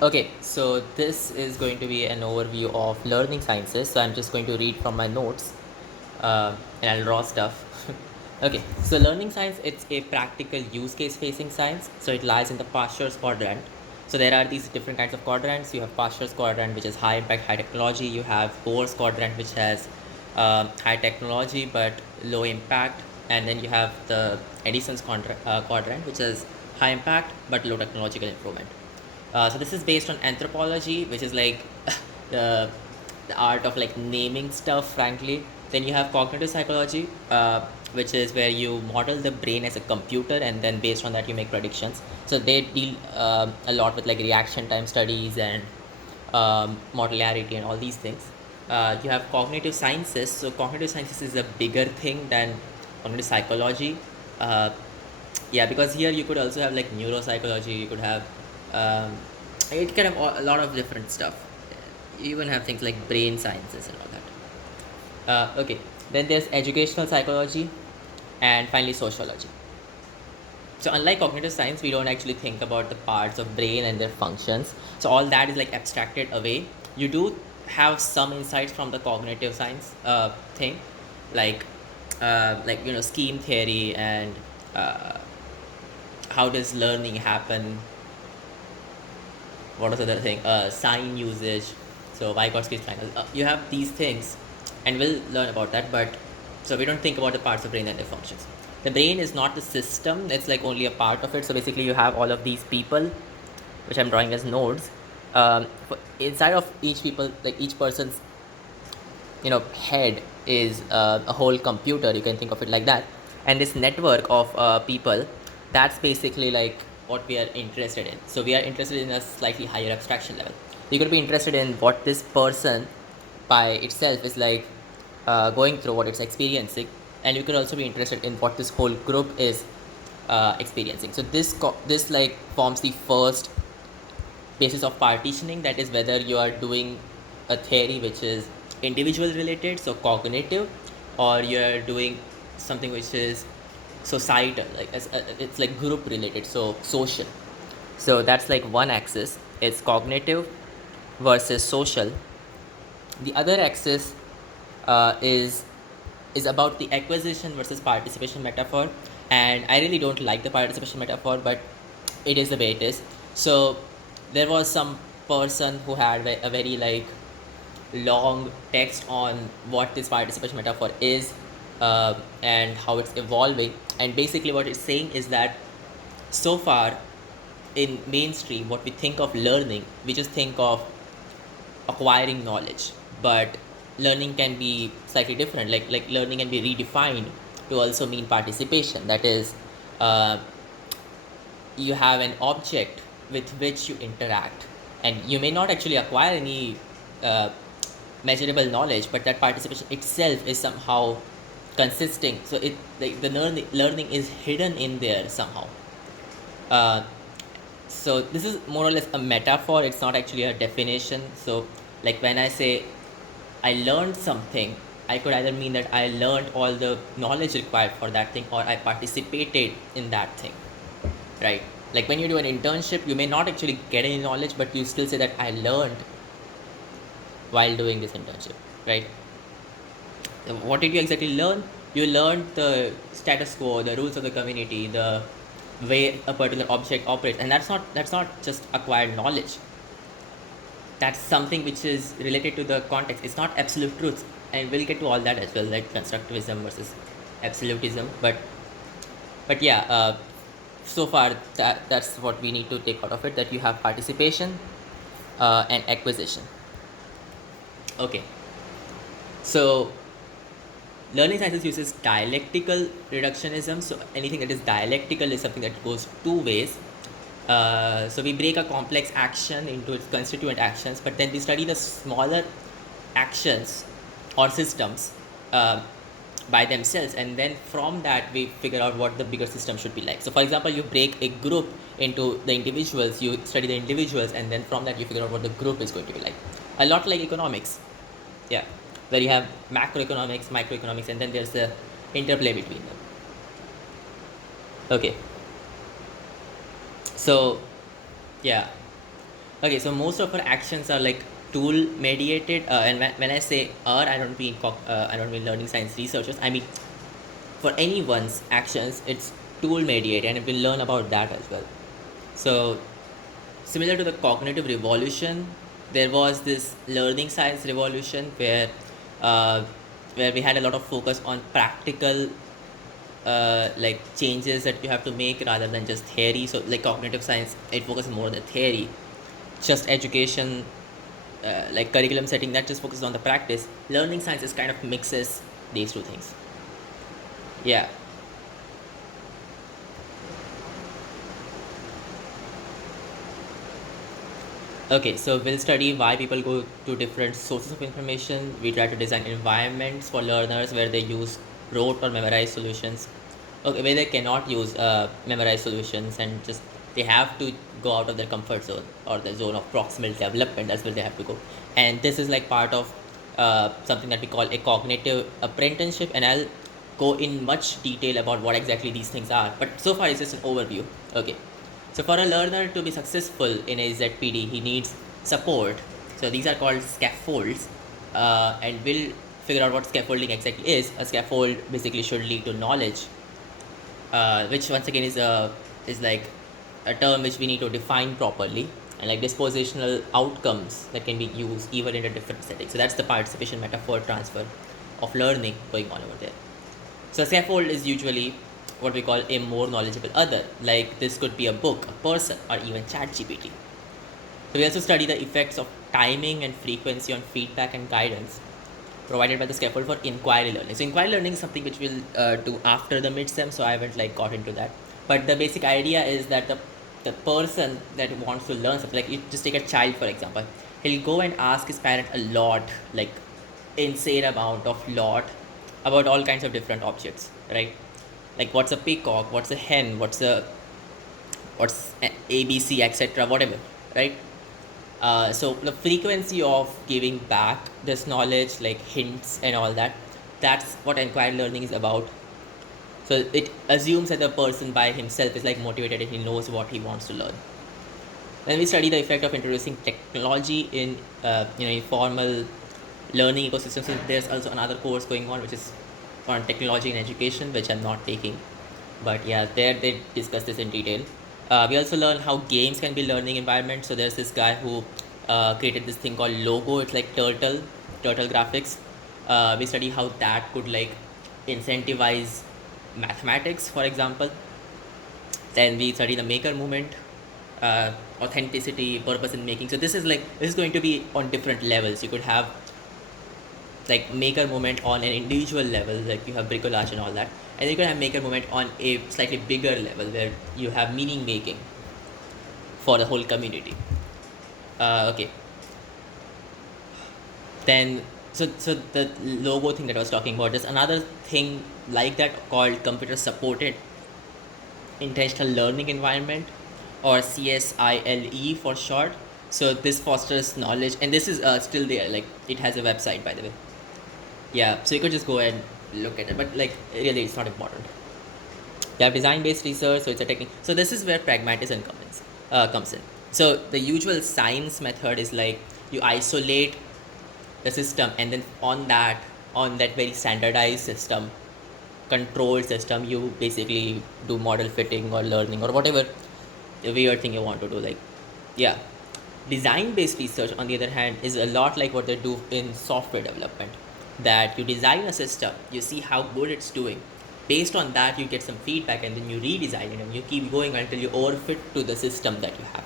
Okay, so this is going to be an overview of learning sciences. So I'm just going to read from my notes and I'll draw stuff. Okay, so learning science, it's a practical use case facing science. So it lies in the Pasteur's quadrant. So there are these different kinds of quadrants. You have Pasteur's quadrant, which is high impact, high technology. You have Bohr's quadrant, which has high technology but low impact. And then you have the Edison's quadrant, which is high impact but low technological improvement. So this is based on anthropology, which is like the the art of like naming stuff, frankly. Then you have cognitive psychology, which is where you model the brain as a computer, and then based on that you make predictions. So they deal a lot with like reaction time studies and modularity and all these things. You have cognitive sciences. So cognitive sciences is a bigger thing than cognitive psychology. Uh, yeah, because here you could also have like neuropsychology. You could have um, it can have a lot of different stuff. You even have things like brain sciences and all that. Okay, then there's educational psychology, and finally sociology. So unlike cognitive science, we don't actually think about the parts of brain and their functions. So all that is like abstracted away. You do have some insights from the cognitive science thing, like scheme theory and uh, how does learning happen. What is the other thing? Sign usage. So Vygotsky's triangle. You have these things, and we'll learn about that. But so we don't think about the parts of brain and their functions. The brain is not the system; it's like only a part of it. So basically, you have all of these people, which I'm drawing as nodes. Inside of each people, like each person's, head is a whole computer. You can think of it like that. And this network of people, that's basically like what we are interested in. So we are interested in a slightly higher abstraction level. You could be interested in what this person by itself is like going through, what it's experiencing, and you could also be interested in what this whole group is experiencing. So this like forms the first basis of partitioning, that is whether you are doing a theory which is individual related, so cognitive, or you're doing something which is societal, like it's like group related, so social. So that's like one axis, it's cognitive versus social. The other axis is about the acquisition versus participation metaphor, and I really don't like the participation metaphor, but it is the way it is. So there was some person who had a very like long text on what this participation metaphor is, and how it's evolving, and basically what it's saying is that so far in mainstream, what we think of learning, we just think of acquiring knowledge, but learning can be slightly different. Like learning can be redefined to also mean participation, that is, uh, you have an object with which you interact, and you may not actually acquire any uh, measurable knowledge, but that participation itself is somehow consisting. So it like the learning is hidden in there somehow. uh, so this is more or less a metaphor, it's not actually a definition. So like when I say I learned something, I could either mean that I learned all the knowledge required for that thing, or I participated in that thing, right? Like when you do an internship, you may not actually get any knowledge, but you still say that I learned while doing this internship, right? What did you exactly learn? You learned the status quo, the rules of the community, the way a particular object operates, and that's not just acquired knowledge. That's something which is related to the context. It's not absolute truth, and we'll get to all that as well, like constructivism versus absolutism. But yeah, so far that's what we need to take out of it. That you have participation and acquisition. Okay, so learning sciences uses dialectical reductionism. So anything that is dialectical is something that goes two ways. So we break a complex action into its constituent actions, but then we study the smaller actions or systems uh, by themselves, and then from that we figure out what the bigger system should be like. So for example, you break a group into the individuals, you study the individuals, and then from that you figure out what the group is going to be like. A lot like economics, yeah, where you have macroeconomics, microeconomics, and then there's a interplay between them. Okay, so yeah, Okay, so most of our actions are like tool mediated, and when I say I don't mean I don't mean learning science researchers. I mean for anyone's actions, it's tool mediated, and we'll learn about that as well. So similar to the cognitive revolution, there was this learning science revolution uh, where we had a lot of focus on practical like changes that you have to make rather than just theory. So like cognitive science, it focuses more on the theory. Just education, like curriculum setting, that just focuses on the practice. Learning sciences kind of mixes these two things. Yeah. Okay, so we'll study why people go to different sources of information. We try to design environments for learners where they use rote or memorized solutions. Okay, where they cannot use memorized solutions and just they have to go out of their comfort zone or the zone of proximal development. That's where they have to go. And this is like part of something that we call a cognitive apprenticeship. And I'll go in much detail about what exactly these things are. But so far, it's just an overview. Okay. So for a learner to be successful in a ZPD, he needs support. So these are called scaffolds, and we'll figure out what scaffolding exactly is. A scaffold basically should lead to knowledge, which once again is like a term which we need to define properly, and like dispositional outcomes that can be used even in a different setting. So that's the participation metaphor transfer of learning going on over there. So a scaffold is usually what we call a more knowledgeable other. Like this could be a book, a person, or even ChatGPT. So we also study the effects of timing and frequency on feedback and guidance provided by the scaffold for inquiry learning. So inquiry learning is something which we'll do after the midsem, so I haven't like got into that. But the basic idea is that the person that wants to learn something, like you just take a child for example, he'll go and ask his parent a lot, like insane amount of lot about all kinds of different objects, right? Like what's a peacock, what's a hen, what's ABC, etc., whatever, right? So the frequency of giving back this knowledge, like hints and all that, that's what inquiry learning is about. So it assumes that the person by himself is like motivated and he knows what he wants to learn. Then we study the effect of introducing technology in informal learning ecosystems. So there's also another course going on which is on technology in education, which I'm not taking. But yeah, there they discuss this in detail. We also learn how games can be learning environments. So there's this guy who created this thing called Logo. It's like turtle graphics. We study how that could like incentivize mathematics, for example. Then we study the maker movement, authenticity, purpose in making. So this is going to be on different levels. You could have like maker movement on an individual level, like you have bricolage and all that, and you can have maker movement on a slightly bigger level where you have meaning making for the whole community. Okay, then so the logo thing that I was talking about, there's another thing like that called computer supported intentional learning environment, or CSILE for short. So this fosters knowledge, and this is still there, like it has a website by the way. Yeah, so you could just go and look at it, but like really it's not important. You have design based research, so it's a technique. So this is where pragmatism comes in. So the usual science method is like you isolate the system, and then on that very standardized system, controlled system, you basically do model fitting or learning or whatever weird thing you want to do. Like, yeah. Design based research, on the other hand, is a lot like what they do in software development. That you design a system, you see how good it's doing. Based on that, you get some feedback, and then you redesign it, and you keep going until you overfit to the system that you have.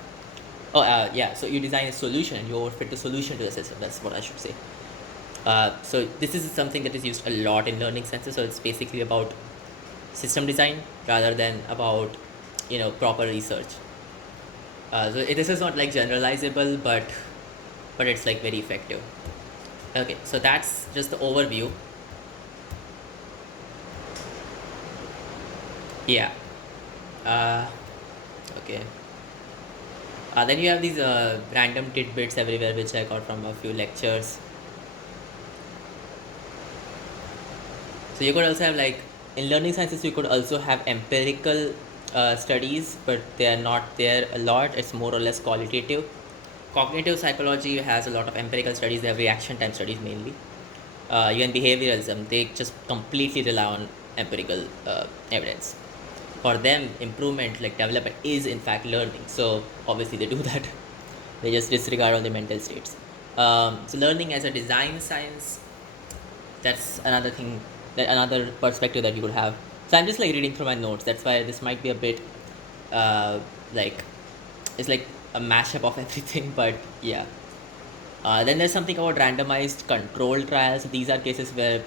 Oh, yeah. So you design a solution, and you overfit the solution to the system. That's what I should say. So this is something that is used a lot in learning sciences. So it's basically about system design rather than about proper research. This is not like generalizable, but it's like very effective. Okay, so that's just the overview. Yeah. Uh, okay. Then you have these random tidbits everywhere, which I got from a few lectures. So you could also have like in learning sciences, you could also have empirical studies, but they are not there a lot. It's more or less qualitative. cognitive psychology has a lot of empirical studies. They have reaction time studies mainly. Even behavioralism, they just completely rely on empirical evidence. For them, improvement, like development, is in fact learning. So obviously they do that. They just disregard all the mental states. So learning as a design science, that's another thing, that another perspective that you could have. So I'm just like reading through my notes. That's why this might be a bit uh, like it's like a mashup of everything. But yeah. Then there's something about randomized control trials. These are cases where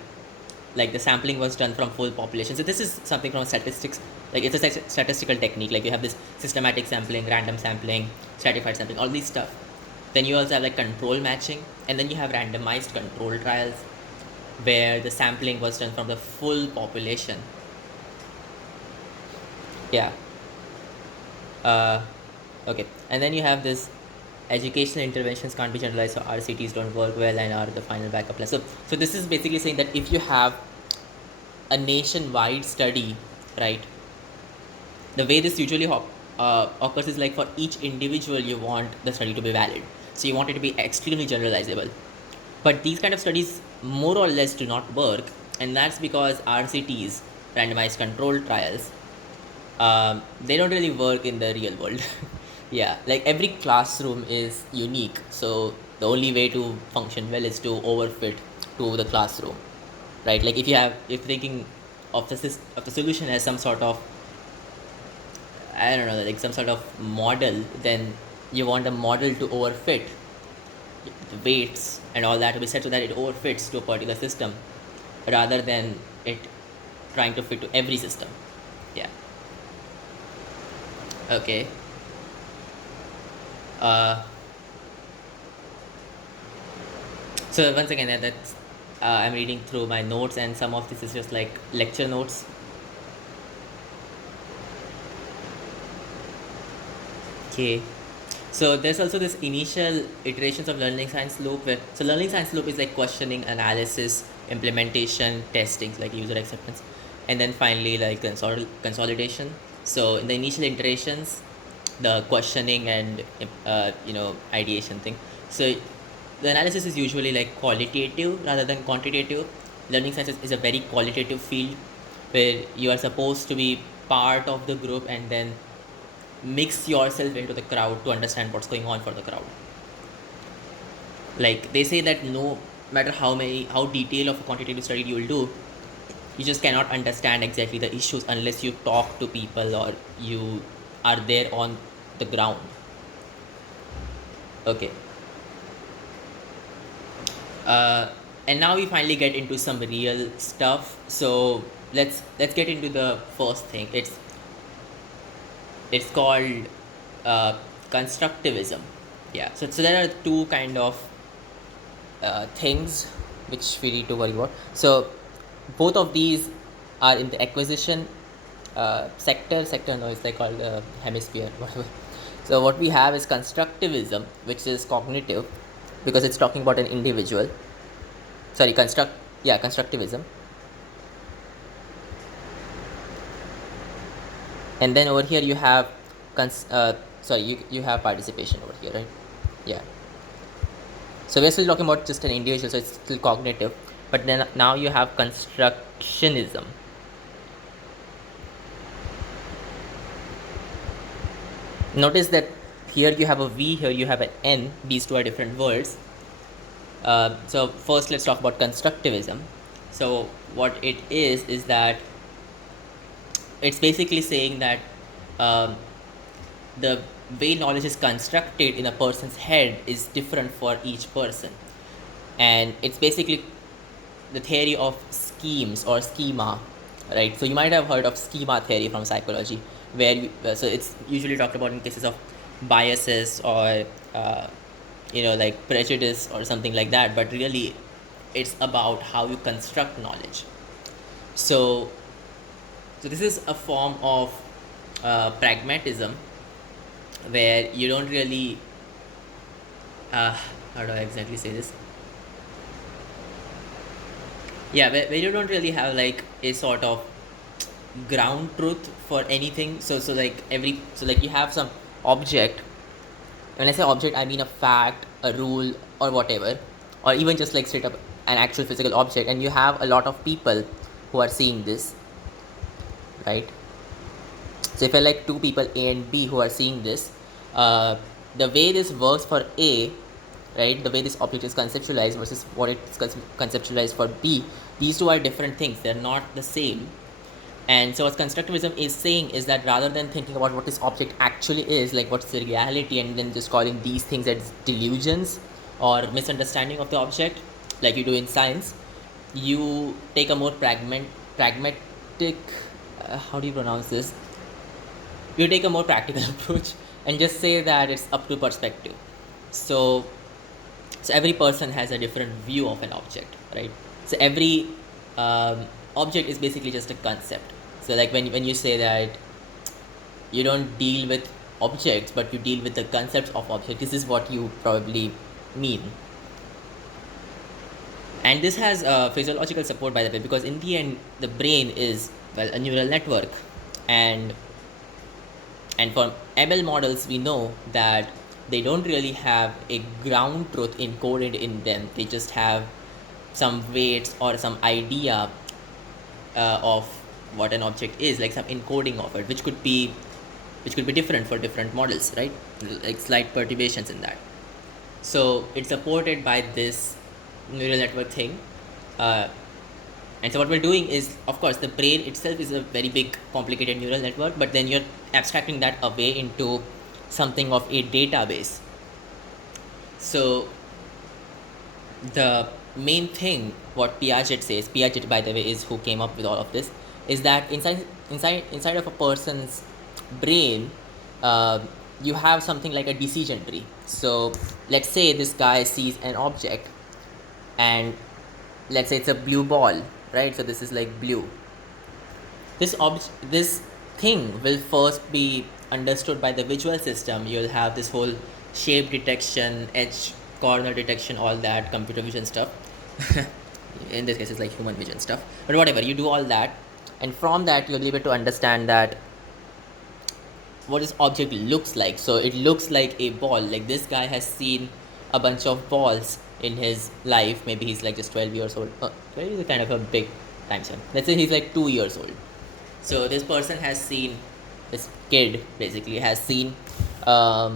like the sampling was done from full population. So this is something from statistics. Like it's a statistical technique. Like you have this systematic sampling, random sampling, stratified sampling, all these stuff. Then you also have like control matching, and then you have randomized control trials where the sampling was done from the full population. Yeah. Uh, okay. And then you have this educational interventions can't be generalized, so RCTs don't work well and are the final backup plan. So this is basically saying that if you have a nationwide study, right? The way this usually occurs is like for each individual, you want the study to be valid. So you want it to be extremely generalizable. But these kind of studies more or less do not work, and that's because RCTs, randomized controlled trials, they don't really work in the real world. Yeah, like every classroom is unique, so the only way to function well is to overfit to the classroom, right? Like if thinking of of the solution as some sort of, I don't know, like some sort of model, then you want the model to overfit the weights and all that to be set so that it overfits to a particular system rather than it trying to fit to every system. Yeah. Okay. uh so once again, that's I'm reading through my notes, and some of this is just like lecture notes. Okay. So there's also this initial iterations of learning science loop where, so learning science loop is like questioning, analysis, implementation, testing, like user acceptance, and then finally like consolidation. So in the initial iterations, the questioning and ideation thing. So the analysis is usually like qualitative rather than quantitative. Learning science is a very qualitative field where you are supposed to be part of the group and then mix yourself into the crowd to understand what's going on for the crowd. Like they say that no matter how detailed of a quantitative study you will do, you just cannot understand exactly the issues unless you talk to people or you are there on the ground. Okay. And now we finally get into some real stuff. So let's get into the first thing. It's called constructivism. Yeah. So there are two kind of things which we need to worry about. So both of these are in the acquisition sector. No, it's like called hemisphere, whatever. So what we have is constructivism, which is cognitive, because it's talking about an individual. Sorry, constructivism. And then over here you have you have participation over here, right? Yeah. So we're still talking about just an individual, so it's still cognitive. But then now you have constructionism. Notice that here you have a V, here you have an N. These two are different words. So first let's talk about constructivism. So what it is that it's basically saying that the way knowledge is constructed in a person's head is different for each person. And it's basically the theory of schemes or schema, right? So you might have heard of schema theory from psychology, where so it's usually talked about in cases of biases or like prejudice or something like that. But really, it's about how you construct knowledge. So this is a form of pragmatism where you don't really how do I exactly say this? Yeah, where you don't really have like a sort of ground truth for anything. So like you have some object When I say object, I mean a fact, a rule, or whatever, or even just like straight up an actual physical object, and you have a lot of people who are seeing this, right? So if I like two people A and B who are seeing this, the way this works for A, right, the way this object is conceptualized versus what it's conceptualized for B, these two are different things. They're not the same. And so what constructivism is saying is that rather than thinking about what this object actually is, like what's the reality, and then just calling these things as delusions or misunderstanding of the object, like you do in science, you take a more pragmatic, how do you pronounce this? You take a more practical approach and just say that it's up to perspective. So, so every person has a different view of an object, right? So every object is basically just a concept. So like when you say that you don't deal with objects but you deal with the concepts of objects, this is what you probably mean. And this has physiological support, by the way, because in the end the brain is, well, a neural network. And for ML models, we know that they don't really have a ground truth encoded in them. They just have some weights or some idea of what an object is, like some encoding of it, which could be different for different models, right? Like slight perturbations in that. So it's supported by this neural network thing. And so what we're doing is, of course, the brain itself is a very big, complicated neural network, but then you're abstracting that away into something of a database. So the main thing, what Piaget says, Piaget, by the way, is who came up with all of this, is that inside of a person's brain, you have something like a decision tree. So let's say this guy sees an object, and let's say it's a blue ball, right? So this is like blue. This thing will first be understood by the visual system. You'll have this whole shape detection, edge corner detection, all that computer vision stuff. In this case, it's like human vision stuff. But whatever, you do all that, and from that you'll be able to understand that what this object looks like. So it looks like a ball. Like this guy has seen a bunch of balls in his life. Maybe he's like just 12 years old. 12 is kind of a big time span. Let's say he's like 2 years old. So this person has seen, this kid basically has seen a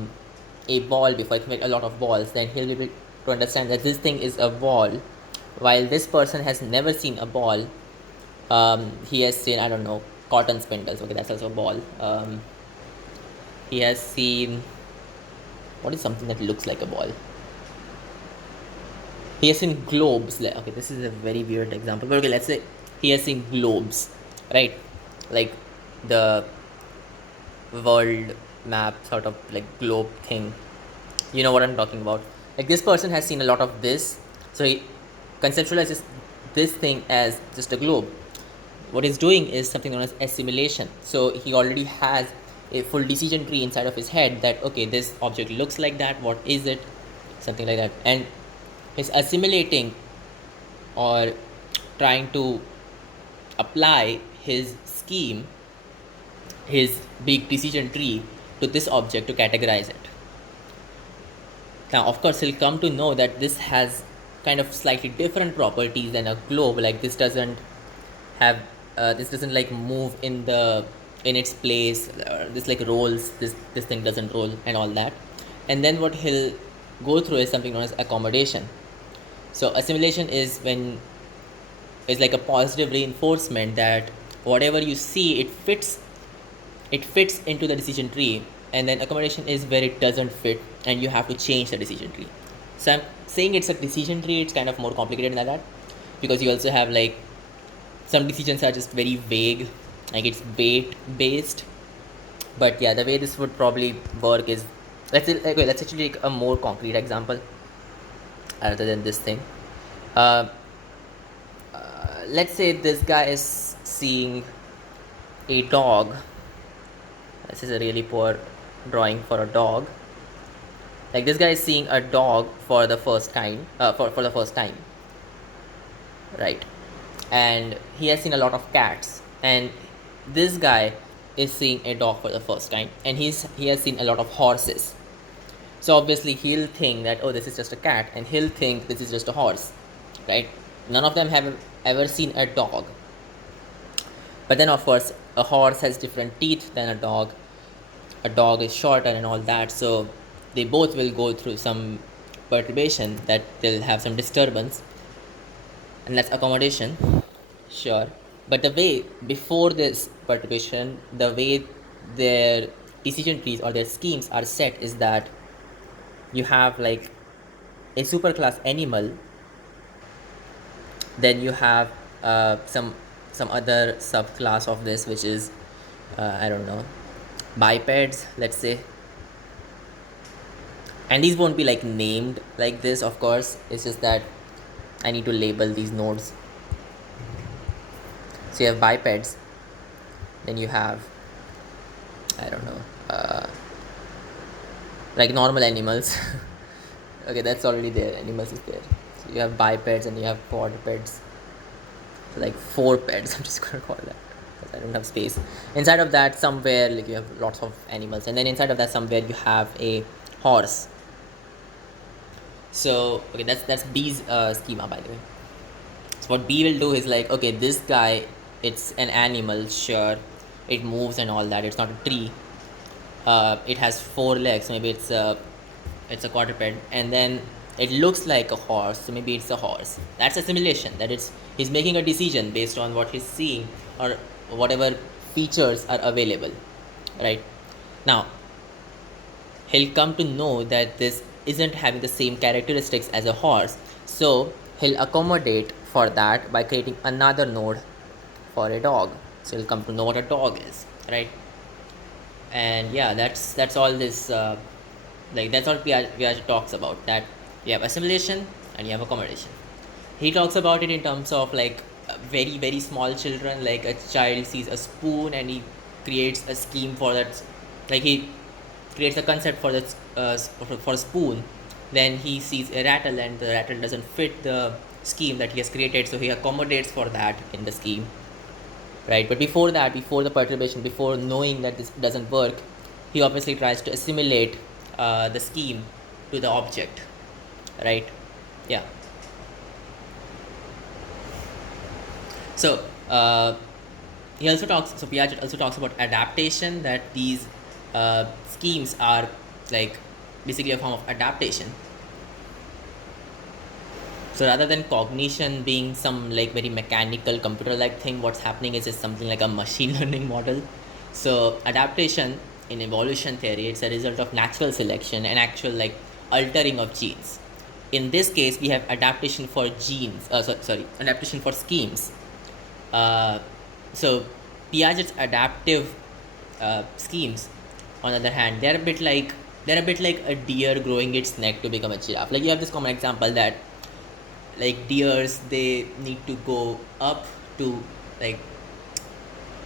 ball before. He made a lot of balls. Then he'll be able to understand that this thing is a ball, while this person has never seen a ball. He has seen, I don't know, cotton spindles. Okay, that's also a ball. He has seen, what is something that looks like a ball? He has seen globes. Okay, this is a very weird example, but okay, let's say he has seen globes, right? Like the world map, sort of like globe thing. You know what I'm talking about. Like this person has seen a lot of this, so he conceptualizes this thing as just a globe. What he's doing is something known as assimilation. So he already has a full decision tree inside of his head that, okay, this object looks like that, what is it, something like that, and he's assimilating or trying to apply his scheme, his big decision tree, to this object to categorize it. Now, of course, he'll come to know that this has kind of slightly different properties than a globe. Like this doesn't have, this doesn't like move in its place. This like rolls. This thing doesn't roll and all that. And then what he'll go through is something known as accommodation. So assimilation is like a positive reinforcement that whatever you see, it fits into the decision tree. And then accommodation is where it doesn't fit and you have to change the decision tree. So I'm saying it's a decision tree. It's kind of more complicated than that, because you also have like some decisions are just very vague, like it's weight based. But yeah, the way this would probably work is, let's actually take a more concrete example other than this thing. Let's say this guy is seeing a dog. This is a really poor drawing for a dog. Like this guy is seeing a dog for the first time, for the first time, right? And he has seen a lot of cats, and this guy is seeing a dog for the first time, and he has seen a lot of horses. So obviously he'll think that, oh, this is just a cat, and he'll think this is just a horse, right? None of them have ever seen a dog. But then, of course, a horse has different teeth than a dog. A dog is shorter and all that. So they both will go through some perturbation, that they'll have some disturbance, and that's accommodation, sure. But the way before this perturbation, the way their decision trees or their schemes are set is that you have like a superclass animal, then you have some other subclass of this, which is I don't know, bipeds, let's say. And these won't be like named like this, of course. It's just that I need to label these nodes. So you have bipeds, then you have, I don't know, like normal animals. Okay, that's already there, animals is there. So you have bipeds and you have quadrupeds. So like four pets, I'm just gonna call that because I don't have space. Inside of that somewhere, like, you have lots of animals, and then inside of that somewhere you have a horse. So okay, that's B's schema, by the way. So what B will do is like, okay, this guy, it's an animal, sure, it moves and all that. It's not a tree. It has four legs. Maybe it's a quadruped, and then it looks like a horse. So maybe it's a horse. That's a simulation. That it's he's making a decision based on what he's seeing or whatever features are available, right? Now he'll come to know that this isn't having the same characteristics as a horse, so he'll accommodate for that by creating another node for a dog. So he'll come to know what a dog is, right? And yeah, that's all this like that's all Piaget talks about, that you have assimilation and you have accommodation. He talks about it in terms of like very very small children, like a child sees a spoon and he creates a scheme for that, like he creates a concept for that for a spoon. Then he sees a rattle and the rattle doesn't fit the scheme that he has created, so he accommodates for that in the scheme, right? But before that, before the perturbation, before knowing that this doesn't work, he obviously tries to assimilate the scheme to the object, right? Yeah. So he also talks. So Piaget also talks about adaptation. That these schemes are like basically a form of adaptation. So rather than cognition being some like very mechanical computer-like thing, what's happening is something like a machine learning model. So adaptation in evolution theory, it's a result of natural selection and actual like altering of genes. In this case, we have adaptation for genes. Adaptation for schemes. So Piaget's adaptive schemes, on the other hand, they're a bit like a deer growing its neck to become a giraffe. Like you have this common example that like deers, they need to go up to like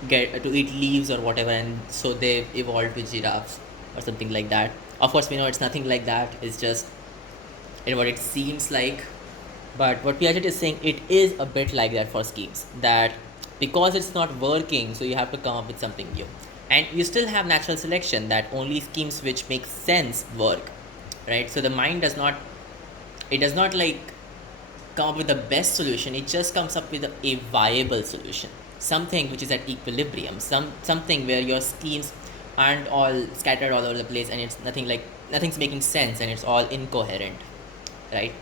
get to eat leaves or whatever, and so they evolved to giraffes or something like that. Of course, we know it's nothing like that. It's just what it seems like. But what Piaget is saying, it is a bit like that for schemes, that because it's not working, so you have to come up with something new. And you still have natural selection, that only schemes which make sense work, right? So the mind does not like come up with the best solution. It just comes up with a viable solution, something which is at equilibrium, something where your schemes aren't all scattered all over the place, and it's nothing's making sense, and it's all incoherent, right?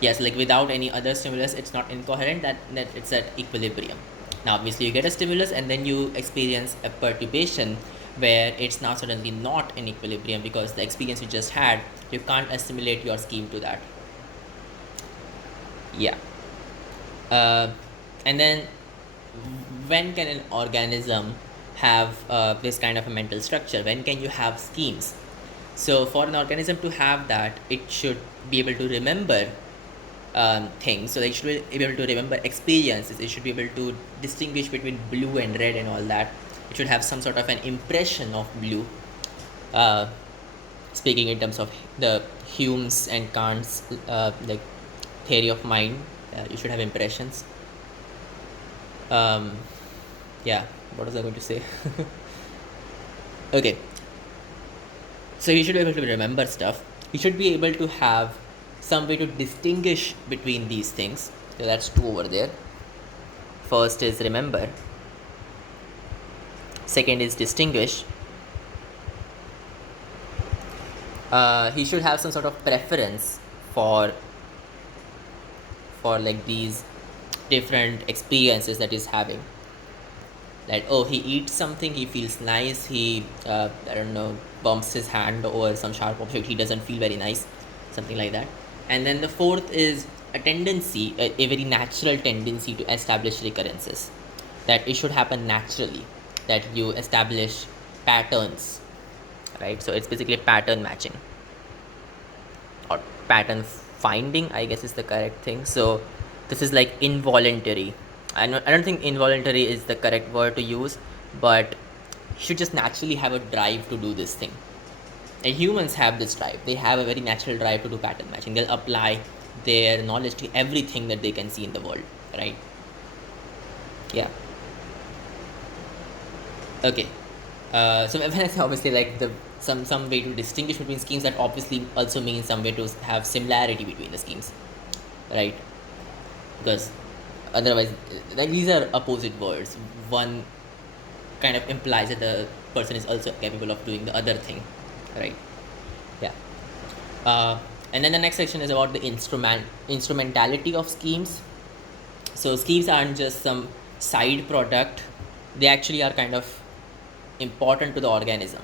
Yes, like without any other stimulus, it's not incoherent, that it's at equilibrium. Now obviously you get a stimulus and then you experience a perturbation where it's now suddenly not in equilibrium, because the experience you just had, you can't assimilate your scheme to that. Yeah. And then when can an organism have this kind of a mental structure? When can you have schemes? So for an organism to have that, it should be able to remember things. So they should be able to remember experiences. It should be able to distinguish between blue and red and all that. It should have some sort of an impression of blue. Speaking in terms of the Hume's and Kant's like theory of mind, you should have impressions. Yeah, what was I going to say? Okay. So he should be able to remember stuff. He should be able to have some way to distinguish between these things. So that's two over there. First is remember. Second is distinguish. He should have some sort of preference for like these different experiences that he's having. Like, oh, he eats something, he feels nice, he I don't know, bumps his hand over some sharp object, he doesn't feel very nice, something like that. And then the fourth is a tendency, a very natural tendency to establish recurrences, that it should happen naturally, that you establish patterns, right? So it's basically pattern matching or pattern finding, I guess is the correct thing. So this is like involuntary. I don't think involuntary is the correct word to use, but you should just naturally have a drive to do this thing. And humans have this drive. They have a very natural drive to do pattern matching. They'll apply their knowledge to everything that they can see in the world, right? Yeah. Okay. So when I say obviously like the some way to distinguish between schemes, that obviously also means some way to have similarity between the schemes, right? Because otherwise, like, these are opposite words. One kind of implies that the person is also capable of doing the other thing, right? Yeah. And then the next section is about the instrumentality of schemes. So schemes aren't just some side product; they actually are kind of important to the organism.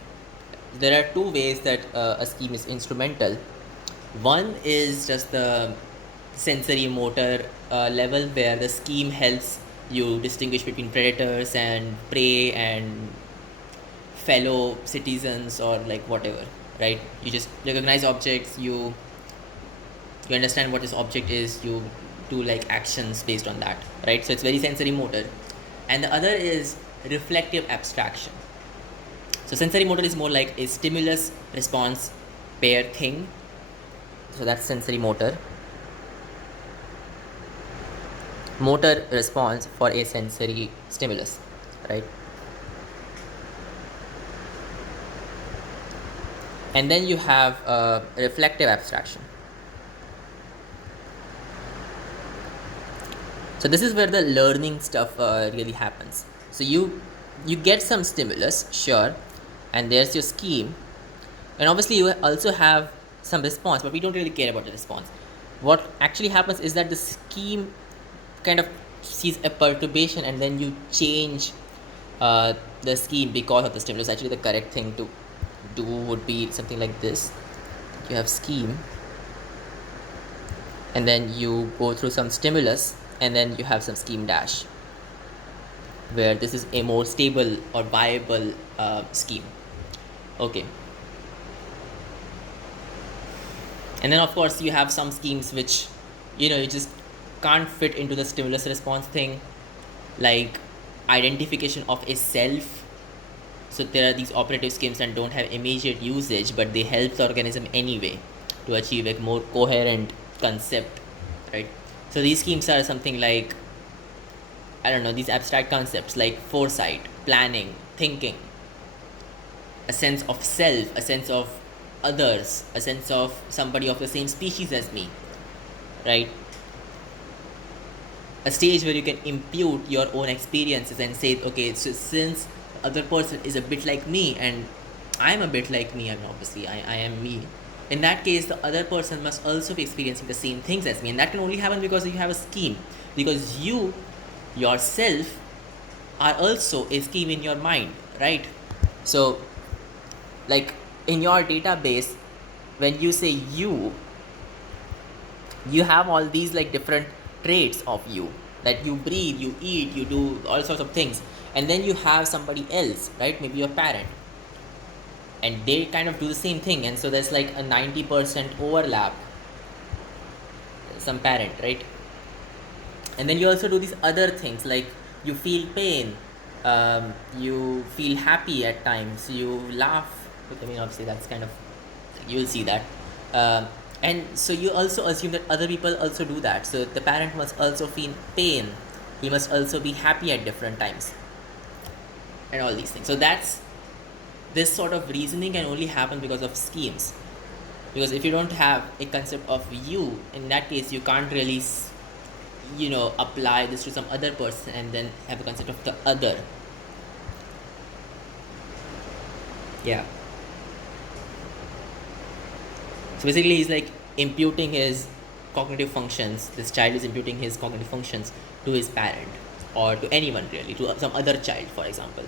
There are two ways that a scheme is instrumental. One is just the sensory motor level, where the scheme helps you distinguish between predators and prey and fellow citizens or like whatever, right? You just recognize objects, you understand what this object is, you do like actions based on that, right? So it's very sensory motor. And the other is reflective abstraction. So sensory motor is more like a stimulus response pair thing. So that's sensory motor. Motor response for a sensory stimulus, right? And then you have reflective abstraction. So this is where the learning stuff really happens. So you get some stimulus, sure, and there's your scheme, and obviously you also have some response, but we don't really care about the response. What actually happens is that the scheme kind of sees a perturbation, and then you change the scheme because of the stimulus. Actually, the correct thing to do would be something like this. You have scheme, and then you go through some stimulus, and then you have some scheme dash, where this is a more stable or viable scheme. Okay. And then of course you have some schemes which, you just can't fit into the stimulus response thing, like identification of a self. So there are these operative schemes that don't have immediate usage, but they help the organism anyway to achieve a more coherent concept, right? So these schemes are something like, I don't know, these abstract concepts like foresight, planning, thinking, a sense of self, a sense of others, a sense of somebody of the same species as me, right? A stage where you can impute your own experiences and say, okay, so since the other person is a bit like me and I'm a bit like me, I mean, obviously I am me. In that case, the other person must also be experiencing the same things as me, and that can only happen because you have a scheme, because you yourself are also a scheme in your mind, right? So, like in your database, when you say you have all these like different traits of you, that you breathe, you eat, you do all sorts of things, and then you have somebody else, right? Maybe your parent, and they kind of do the same thing, and so there's like a 90% overlap, some parent, right? And then you also do these other things, like you feel pain, you feel happy at times, you laugh. I mean, obviously that's kind of, you'll see that. And so you also assume that other people also do that, so the parent must also feel pain, he must also be happy at different times, and all these things. So that's this sort of reasoning can only happen because of schemes. Because if you don't have a concept of you, in that case, you can't really, apply this to some other person and then have a concept of the other. Yeah. So basically, he's like imputing his cognitive functions. This child is imputing his cognitive functions to his parent or to anyone really, to some other child, for example.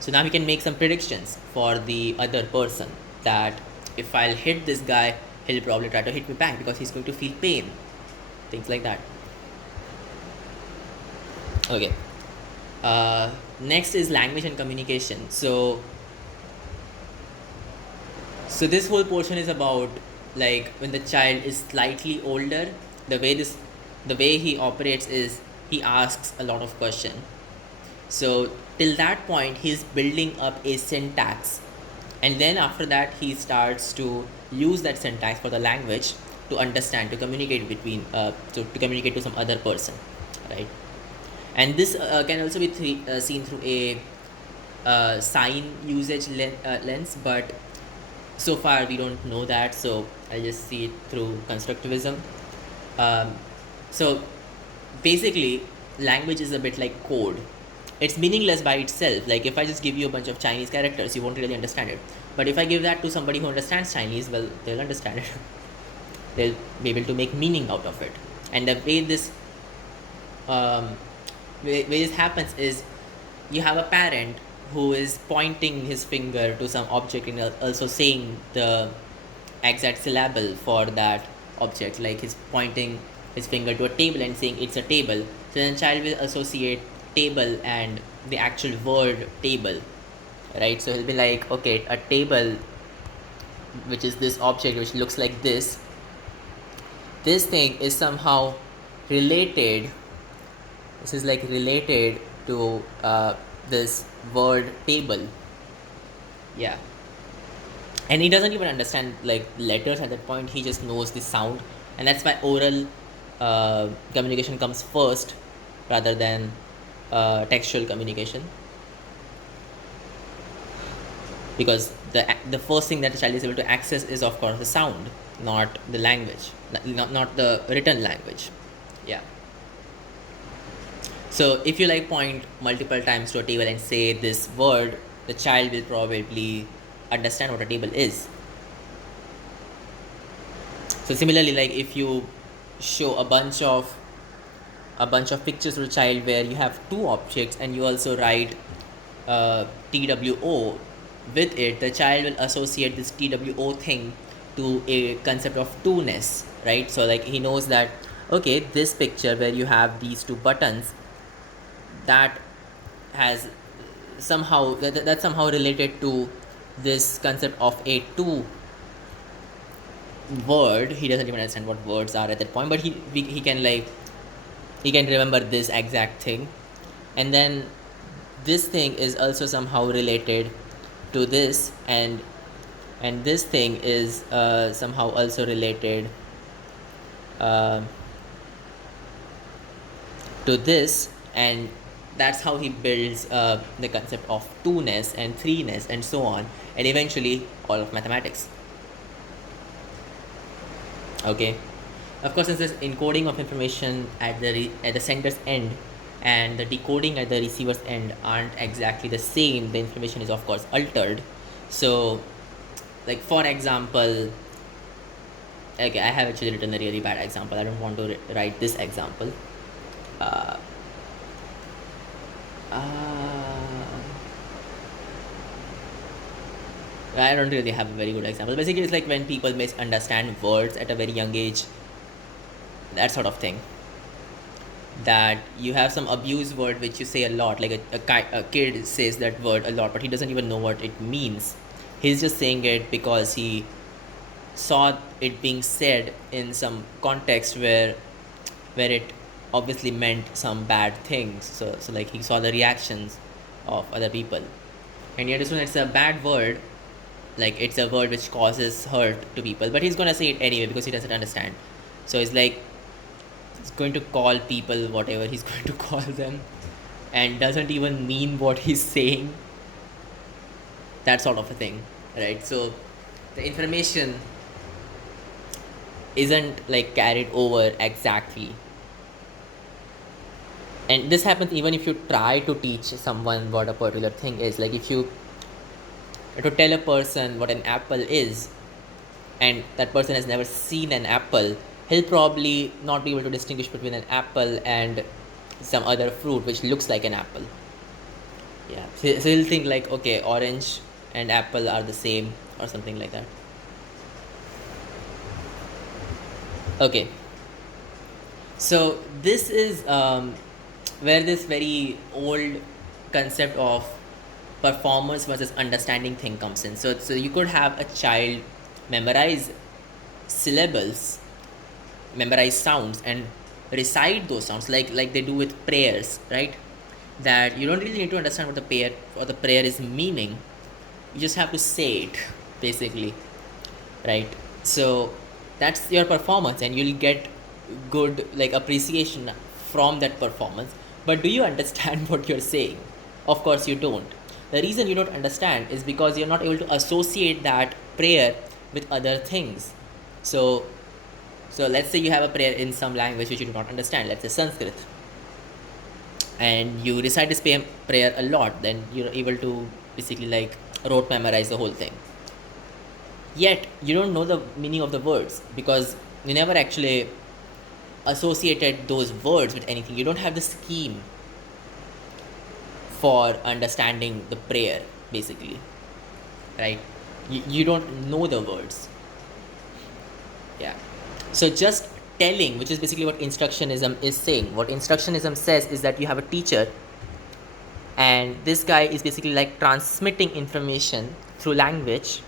So now we can make some predictions for the other person that if I'll hit this guy, he'll probably try to hit me back because he's going to feel pain. Things like that. Okay. Next is language and communication. So this whole portion is about like when the child is slightly older, the way he operates is he asks a lot of questions. So till that point, he's building up a syntax, and then after that, he starts to use that syntax for the language to understand, to communicate to communicate to some other person, right? And this can also be seen through a sign usage lens, but so far we don't know that, so I just see it through constructivism. So basically, language is a bit like code. It's meaningless by itself. Like if I just give you a bunch of Chinese characters, you won't really understand it. But if I give that to somebody who understands Chinese, well, they'll understand it. They'll be able to make meaning out of it. And the way um, way this happens is you have a parent who is pointing his finger to some object and also saying the exact syllable for that object. Like he's pointing his finger to a table and saying it's a table. So then child will associate table and the actual word table, right? So he'll be like, okay, a table, which is this object which looks like this thing is somehow related. This is like related to this word table. Yeah. And he doesn't even understand like letters at that point. He just knows the sound, and that's why oral communication comes first rather than textual communication, because the first thing that the child is able to access is of course the sound, not the language, not the written language. Yeah. So if you like point multiple times to a table and say this word, the child will probably understand what a table is. So similarly, like if you show a bunch of pictures to a child where you have two objects and you also write TWO with it, the child will associate this TWO thing to a concept of two-ness, right? So like he knows that, okay, this picture where you have these two buttons, that has somehow that's somehow related to this concept of a two word. He doesn't even understand what words are at that point, but he can like he can remember this exact thing. And then this thing is also somehow related to this, and this thing is somehow also related uh, to this, and that's how he builds the concept of two-ness and three-ness and so on, and eventually all of mathematics. Okay. Of course, since this encoding of information at the sender's end and the decoding at the receiver's end aren't exactly the same, the information is of course altered. So like for example, okay, I have actually written a really bad example. I don't want to write this example. uh, I don't really have a very good example. Basically, it's like when people misunderstand words at a very young age, that sort of thing. That you have some abuse word which you say a lot, like a kid says that word a lot, but he doesn't even know what it means. He's just saying it because he saw it being said in some context where it obviously meant some bad things. So like he saw the reactions of other people, and yet as soon as it's a bad word, like it's a word which causes hurt to people, but he's gonna say it anyway because he doesn't understand. So it's like he's going to call people whatever he's going to call them, and doesn't even mean what he's saying. that sort of a thing, right? So the information isn't like carried over exactly. And this happens even if you try to teach someone what a particular thing is. Like if you to tell a person what an apple is, and that person has never seen an apple, he'll probably not be able to distinguish between an apple and some other fruit which looks like an apple. Yeah, so he'll think like, okay, orange and apple are the same or something like that. Okay, so this is where this very old concept of performance versus understanding thing comes in. So you could have a child memorize syllables, memorize sounds, and recite those sounds like they do with prayers, right? That you don't really need to understand what the prayer is meaning. You just have to say it, basically, right? So that's your performance, and you'll get good like appreciation from that performance. But do you understand what you're saying? Of course you don't. The reason you don't understand is because you're not able to associate that prayer with other things. So so let's say you have a prayer in some language which you do not understand, let's say Sanskrit, and you recite this prayer a lot, then you're able to basically like rote memorize the whole thing. Yet you don't know the meaning of the words because you never actually associated those words with anything. You don't have the scheme for understanding the prayer, basically, right? You don't know the words. Yeah. So just telling, which is basically what instructionism is saying. What instructionism says is that you have a teacher, and this guy is basically like transmitting information through language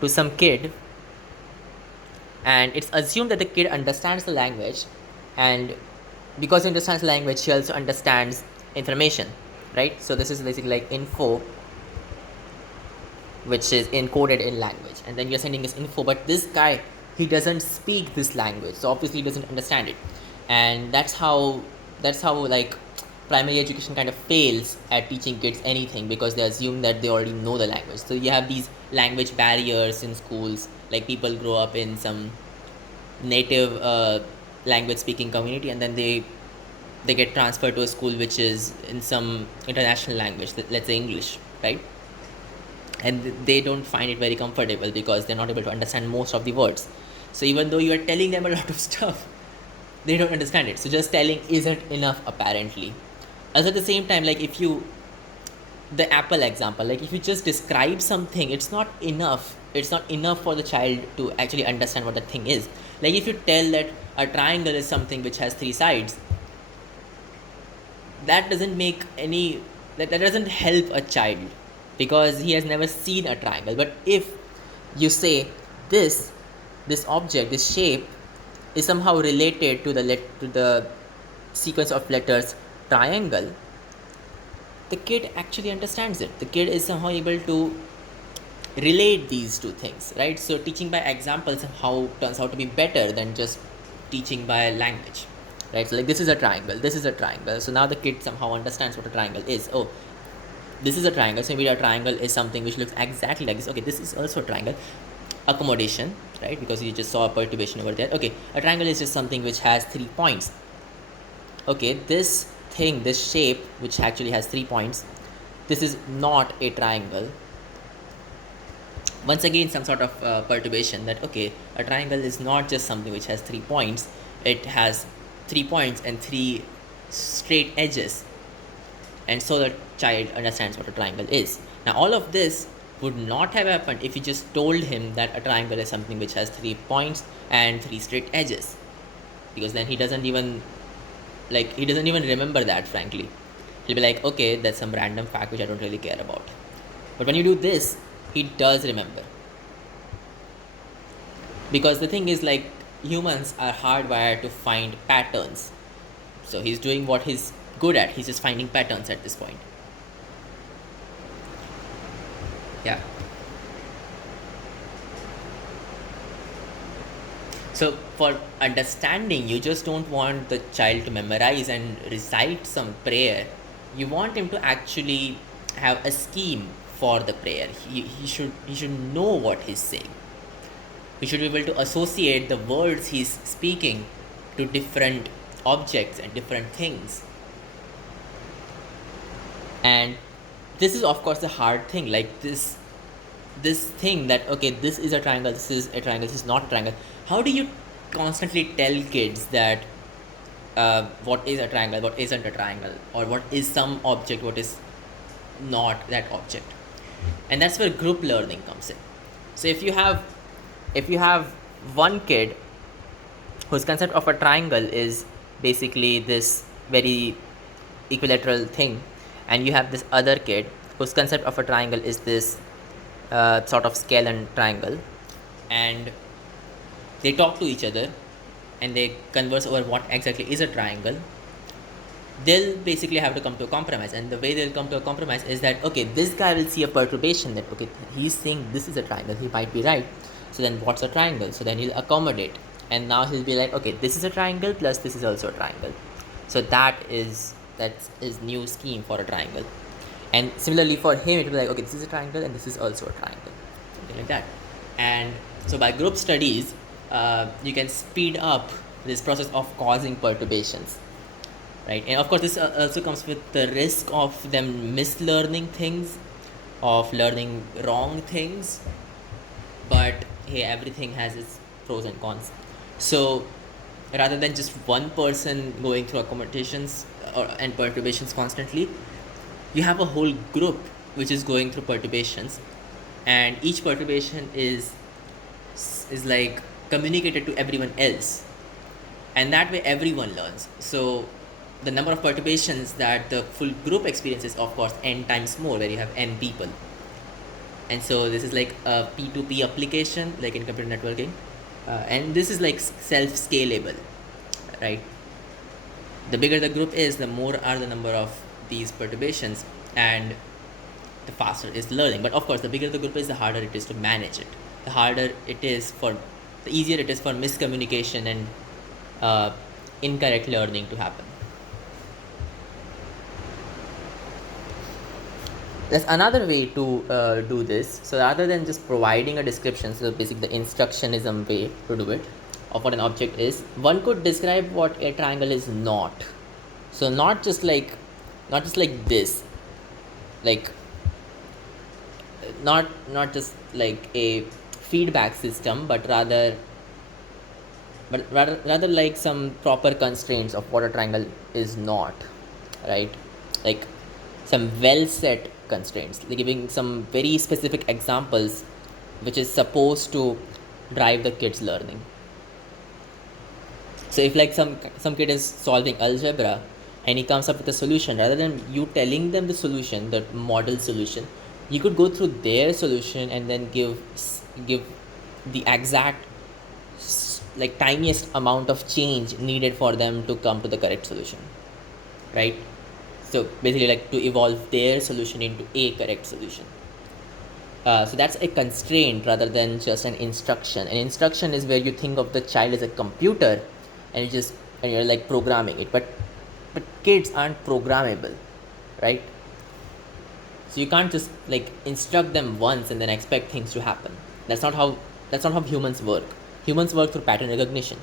to some kid, and it's assumed that the kid understands the language, and because he understands the language, he also understands information, right? So this is basically like info which is encoded in language, and then you're sending this info, but this guy, he doesn't speak this language, so obviously he doesn't understand it. And that's how like primary education kind of fails at teaching kids anything, because they assume that they already know the language. So you have these language barriers in schools, like people grow up in some native language speaking community, and then they get transferred to a school which is in some international language, let's say English, right? And they don't find it very comfortable because they're not able to understand most of the words. So even though you are telling them a lot of stuff, they don't understand it. So just telling isn't enough, apparently. Also at the same time, like if you, the apple example, like if you just describe something, it's not enough for the child to actually understand what the thing is. Like if you tell that a triangle is something which has three sides, that doesn't make any, that doesn't help a child because he has never seen a triangle. But if you say this this object, this shape is somehow related to the sequence of letters triangle, the kid actually understands it. The kid is somehow able to relate these two things, right? So teaching by example somehow turns out to be better than just teaching by language, right? So like this is a triangle, this is a triangle, so now the kid somehow understands what a triangle is. Oh, this is a triangle, so maybe a triangle is something which looks exactly like this. Okay, this is also a triangle. Accommodation, right? Because you just saw a perturbation over there. Okay, a triangle is just something which has 3 points. Okay, this thing, this shape which actually has 3 points, this is not a triangle. Once again, some sort of perturbation that, okay, a triangle is not just something which has 3 points, it has 3 points and three straight edges. And so the child understands what a triangle is. Now all of this would not have happened if you just told him that a triangle is something which has 3 points and three straight edges, because then he doesn't even remember that, frankly. He'll be like, okay, that's some random fact which I don't really care about. But when you do this, he does remember, because the thing is, like, humans are hardwired to find patterns. So he's doing what he's good at, he's just finding patterns at this point. Yeah. So for understanding, you just don't want the child to memorize and recite some prayer. You want him to actually have a scheme for the prayer. He should know what he's saying. He should be able to associate the words he's speaking to different objects and different things. And this is of course a hard thing, like this thing that okay, this is a triangle, this is a triangle, this is not a triangle. How do you constantly tell kids that what is a triangle, what isn't a triangle, or what is some object, what is not that object? And that's where group learning comes in. So if you have one kid whose concept of a triangle is basically this very equilateral thing, and you have this other kid whose concept of a triangle is this sort of scale and triangle, and they talk to each other and they converse over what exactly is a triangle, they'll basically have to come to a compromise. And the way they'll come to a compromise is that okay, this guy will see a perturbation that okay, he's saying this is a triangle, he might be right, so then what's a triangle? So then he'll accommodate, and now he'll be like okay, this is a triangle plus this is also a triangle, so that's his new scheme for a triangle. And similarly for him, it will be like okay, this is a triangle and this is also a triangle, something like that. And so by group studies, you can speed up this process of causing perturbations, right? And of course this also comes with the risk of them mislearning things, of learning wrong things, but hey, everything has its pros and cons. So rather than just one person going through accommodations and perturbations constantly, you have a whole group which is going through perturbations, and each perturbation is like communicated to everyone else, and that way everyone learns. So the number of perturbations that the full group experiences, of course, n times more, where you have n people. And so this is like a P2P application, like in computer networking, and this is like self-scalable, right? The bigger the group is, the more are the number of these perturbations, and the faster is learning. But of course, the bigger the group is, the harder it is to manage it. The easier it is for miscommunication and incorrect learning to happen. There's another way to do this. So rather than just providing a description, so basically the instructionism way to do it, of what an object is, one could describe what a triangle is not. So not just like this, like not just like a feedback system, but rather like some proper constraints of what a triangle is not, right? Like some well set constraints, like giving some very specific examples which is supposed to drive the kids learning. So if like some kid is solving algebra and he comes up with a solution, rather than you telling them the solution, the model solution, you could go through their solution and then give the exact like tiniest amount of change needed for them to come to the correct solution, right? So basically like to evolve their solution into a correct solution. So that's a constraint rather than just an instruction. An instruction is where you think of the child as a computer and you're like programming it, but kids aren't programmable, right? So you can't just like instruct them once and then expect things to happen. That's not how humans work. Humans work through pattern recognition.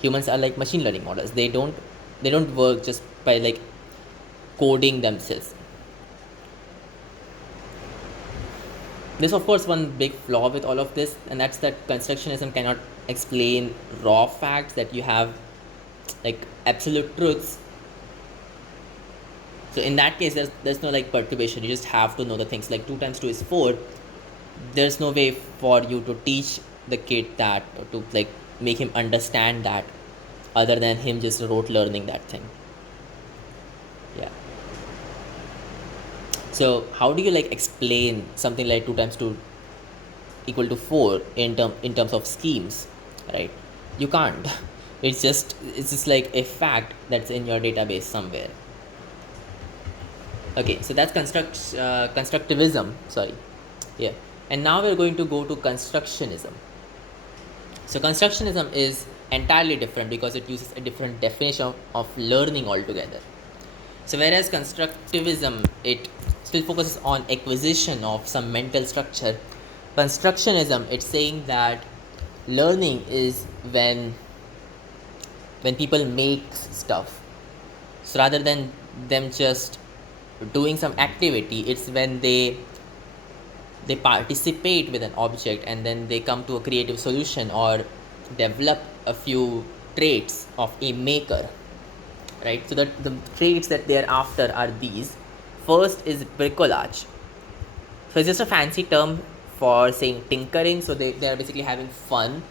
Humans are like machine learning models. They don't work just by like coding themselves. There's of course one big flaw with all of this, and that's that constructionism cannot explain raw facts, that you have like absolute truths. So in that case, there's no like perturbation. You just have to know the things like 2 times 2 is 4. There's no way for you to teach the kid that, or to like make him understand that, other than him just rote learning that thing. Yeah. So how do you like explain something like 2 times 2 equal to 4 in terms of schemes, right? You can't. It's just like a fact that's in your database somewhere. Okay, so that's constructivism. Sorry. Yeah. And now we're going to go to constructionism. So constructionism is entirely different because it uses a different definition of learning altogether. So whereas constructivism, it still focuses on acquisition of some mental structure. Constructionism, it's saying that learning is when people make stuff. So rather than them just doing some activity, it's when they participate with an object and then they come to a creative solution or develop a few traits of a maker, right? So that the traits that they're after are these. First is bricolage. So it's just a fancy term for saying tinkering. So they are basically having fun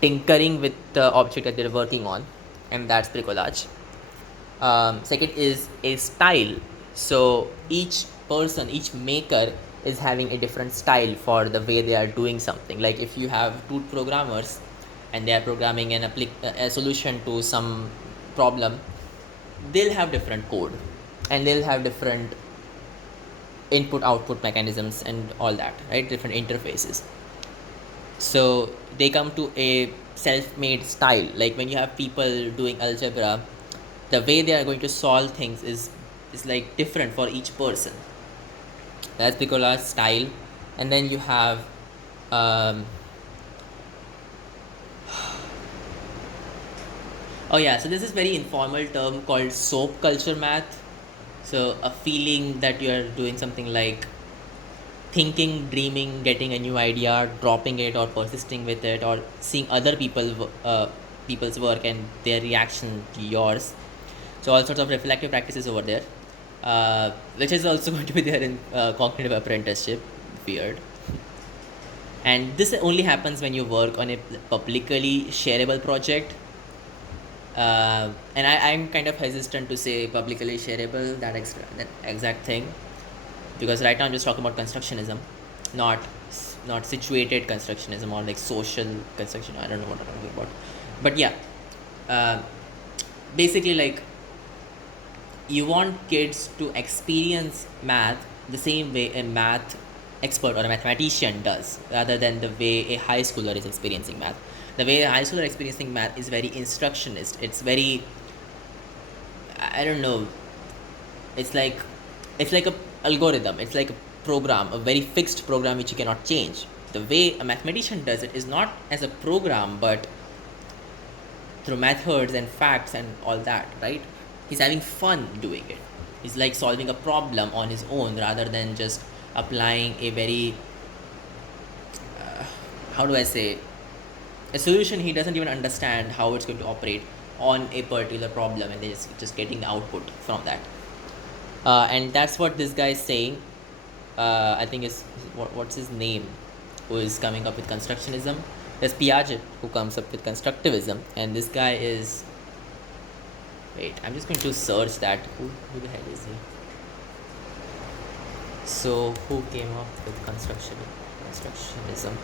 tinkering with the object that they're working on, and that's bricolage. Second is a style. So each person, each maker is having a different style for the way they are doing something. Like if you have two programmers and they are programming a solution to some problem, they'll have different code and they'll have different input output mechanisms and all that, right? Different interfaces. So they come to a self-made style. Like when you have people doing algebra, the way they are going to solve things is like different for each person. That's Piccolla's style. And then you have oh yeah, so there's this very informal term called soap culture math. So a feeling that you're doing something like thinking, dreaming, getting a new idea, dropping it, or persisting with it, or seeing other people's work and their reaction to yours. So all sorts of reflective practices over there, which is also going to be there in cognitive apprenticeship. Weird. And this only happens when you work on a publicly shareable project. And I'm kind of hesitant to say publicly shareable, that exact thing, because right now I'm just talking about constructionism, not situated constructionism or like social construction. I don't know what I'm talking about, but yeah, uh, basically like you want kids to experience math the same way a math expert or a mathematician does, rather than the way a high schooler is experiencing math. The way a high schooler is experiencing math is very instructionist. It's very, I don't know, it's like a algorithm. It's like a program, a very fixed program which you cannot change. The way a mathematician does it is not as a program, but through methods and facts and all that, right? He's having fun doing it. He's like solving a problem on his own rather than just applying a very how do I say, a solution he doesn't even understand how it's going to operate on a particular problem, and they're just getting the output from that. And that's what this guy is saying. I think is what's his name, who is coming up with constructionism. There's Piaget, who comes up with constructivism, and this guy is, wait, I'm just going to search that. Who the hell is he? So who came up with constructionism?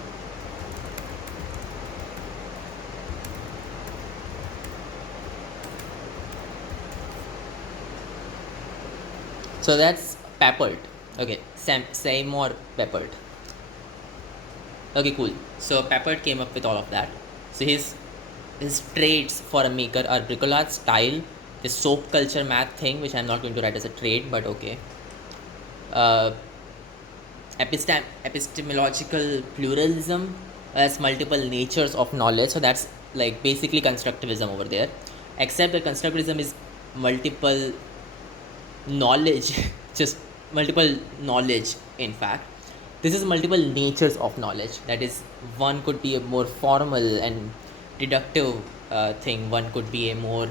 So that's Papert. Okay, Seymour Papert. Okay, cool. So Papert came up with all of that. So his traits for a maker are bricolage, style, the soap culture math thing, which I'm not going to write as a trait, but okay. Epistemological pluralism, as multiple natures of knowledge. So that's like basically constructivism over there, except that constructivism is multiple knowledge, just multiple knowledge. In fact, this is multiple natures of knowledge. That is, one could be a more formal and deductive thing, one could be a more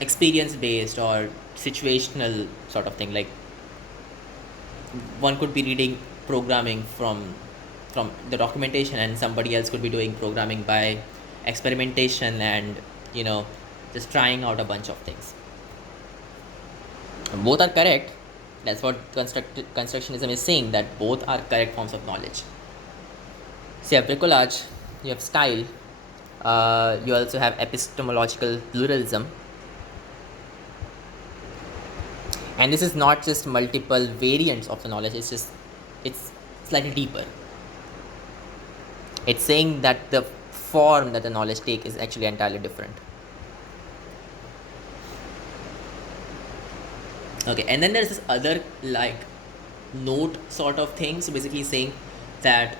experience based or situational sort of thing. Like one could be reading programming from the documentation, and somebody else could be doing programming by experimentation and just trying out a bunch of things. Both are correct. That's what constructionism is saying, that both are correct forms of knowledge. So you have bricolage, you have style, you also have epistemological pluralism. And this is not just multiple variants of the knowledge, it's slightly deeper. It's saying that the form that the knowledge take is actually entirely different. Okay, and then there's this other like note sort of thing. So basically saying that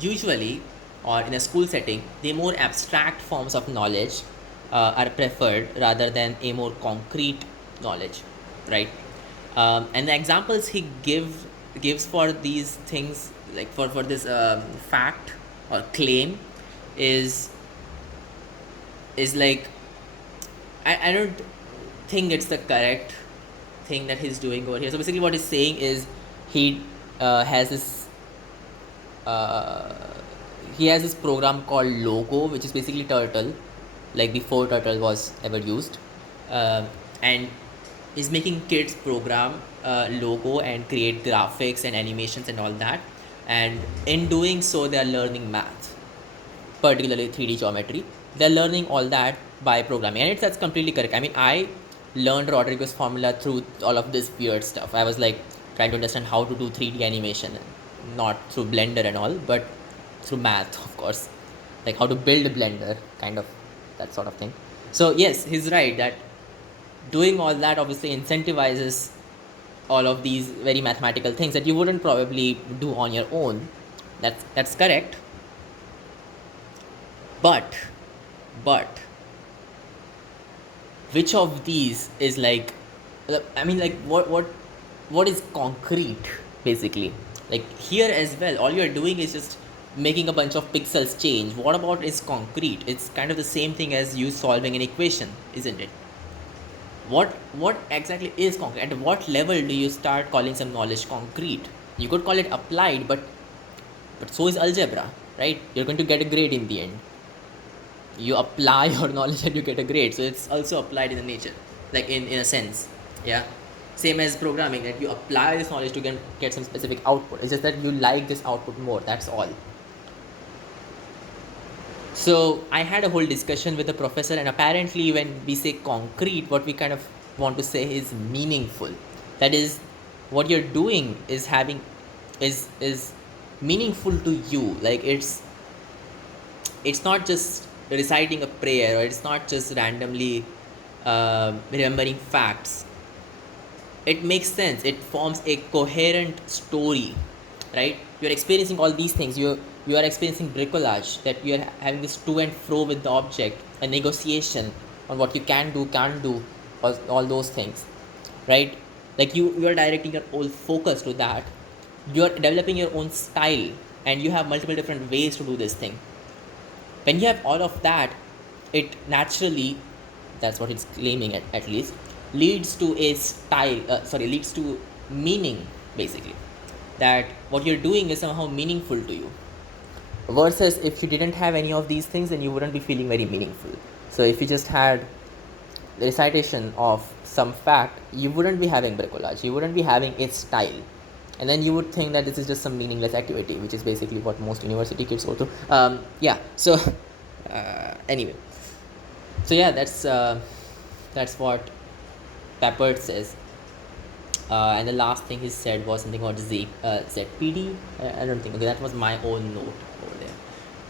usually, or in a school setting, the more abstract forms of knowledge are preferred rather than a more concrete knowledge, right? And the examples he gives for these things, like for this fact or claim, is like, I don't think it's the correct thing that he's doing over here. So basically, what he's saying is he has this uh, he has this program called Logo, which is basically Turtle, like before Turtle was ever used, and is making kids program Logo and create graphics and animations and all that. And in doing so, they are learning math, particularly 3D geometry. They're learning all that by programming, and that's completely correct. I mean, I learned Rodriguez formula through all of this weird stuff. I was like trying to understand how to do 3D animation, not through Blender and all, but through math, of course, like how to build a Blender, kind of that sort of thing. So yes, he's right that doing all that obviously incentivizes all of these very mathematical things that you wouldn't probably do on your own. That's correct. But but which of these is like, I mean, like what is concrete basically? Like here as well, all you're doing is just making a bunch of pixels change. What about is concrete? It's kind of the same thing as you solving an equation, isn't it? What exactly is concrete? At what level do you start calling some knowledge concrete? You could call it applied, but so is algebra, right? You're going to get a grade in the end. You apply your knowledge and you get a grade, so it's also applied in the nature, like in a sense. Yeah, same as programming, that you apply this knowledge to get some specific output. It's just that you like this output more, that's all. So I had a whole discussion with the professor, and apparently when we say concrete, what we kind of want to say is meaningful. That is, what you're doing is having is meaningful to you. Like it's not just reciting a prayer, or it's not just randomly remembering facts. It makes sense. It forms a coherent story, right? You're experiencing all these things. You are experiencing bricolage, that you are having this to and fro with the object, a negotiation on what you can do, can't do, all those things, right? Like you are directing your whole focus to that. You are developing your own style, and you have multiple different ways to do this thing. When you have all of that, it naturally, that's what it's claiming, at least, leads to a style, leads to meaning, basically, that what you're doing is somehow meaningful to you. Versus if you didn't have any of these things, then you wouldn't be feeling very meaningful. So if you just had the recitation of some fact, you wouldn't be having bricolage, you wouldn't be having a style, and then you would think that this is just some meaningless activity, which is basically what most university kids go through. Yeah, so anyway, so yeah, that's what Peppard says. And the last thing he said was something about ZPD. I don't think. Okay, that was my own note over there.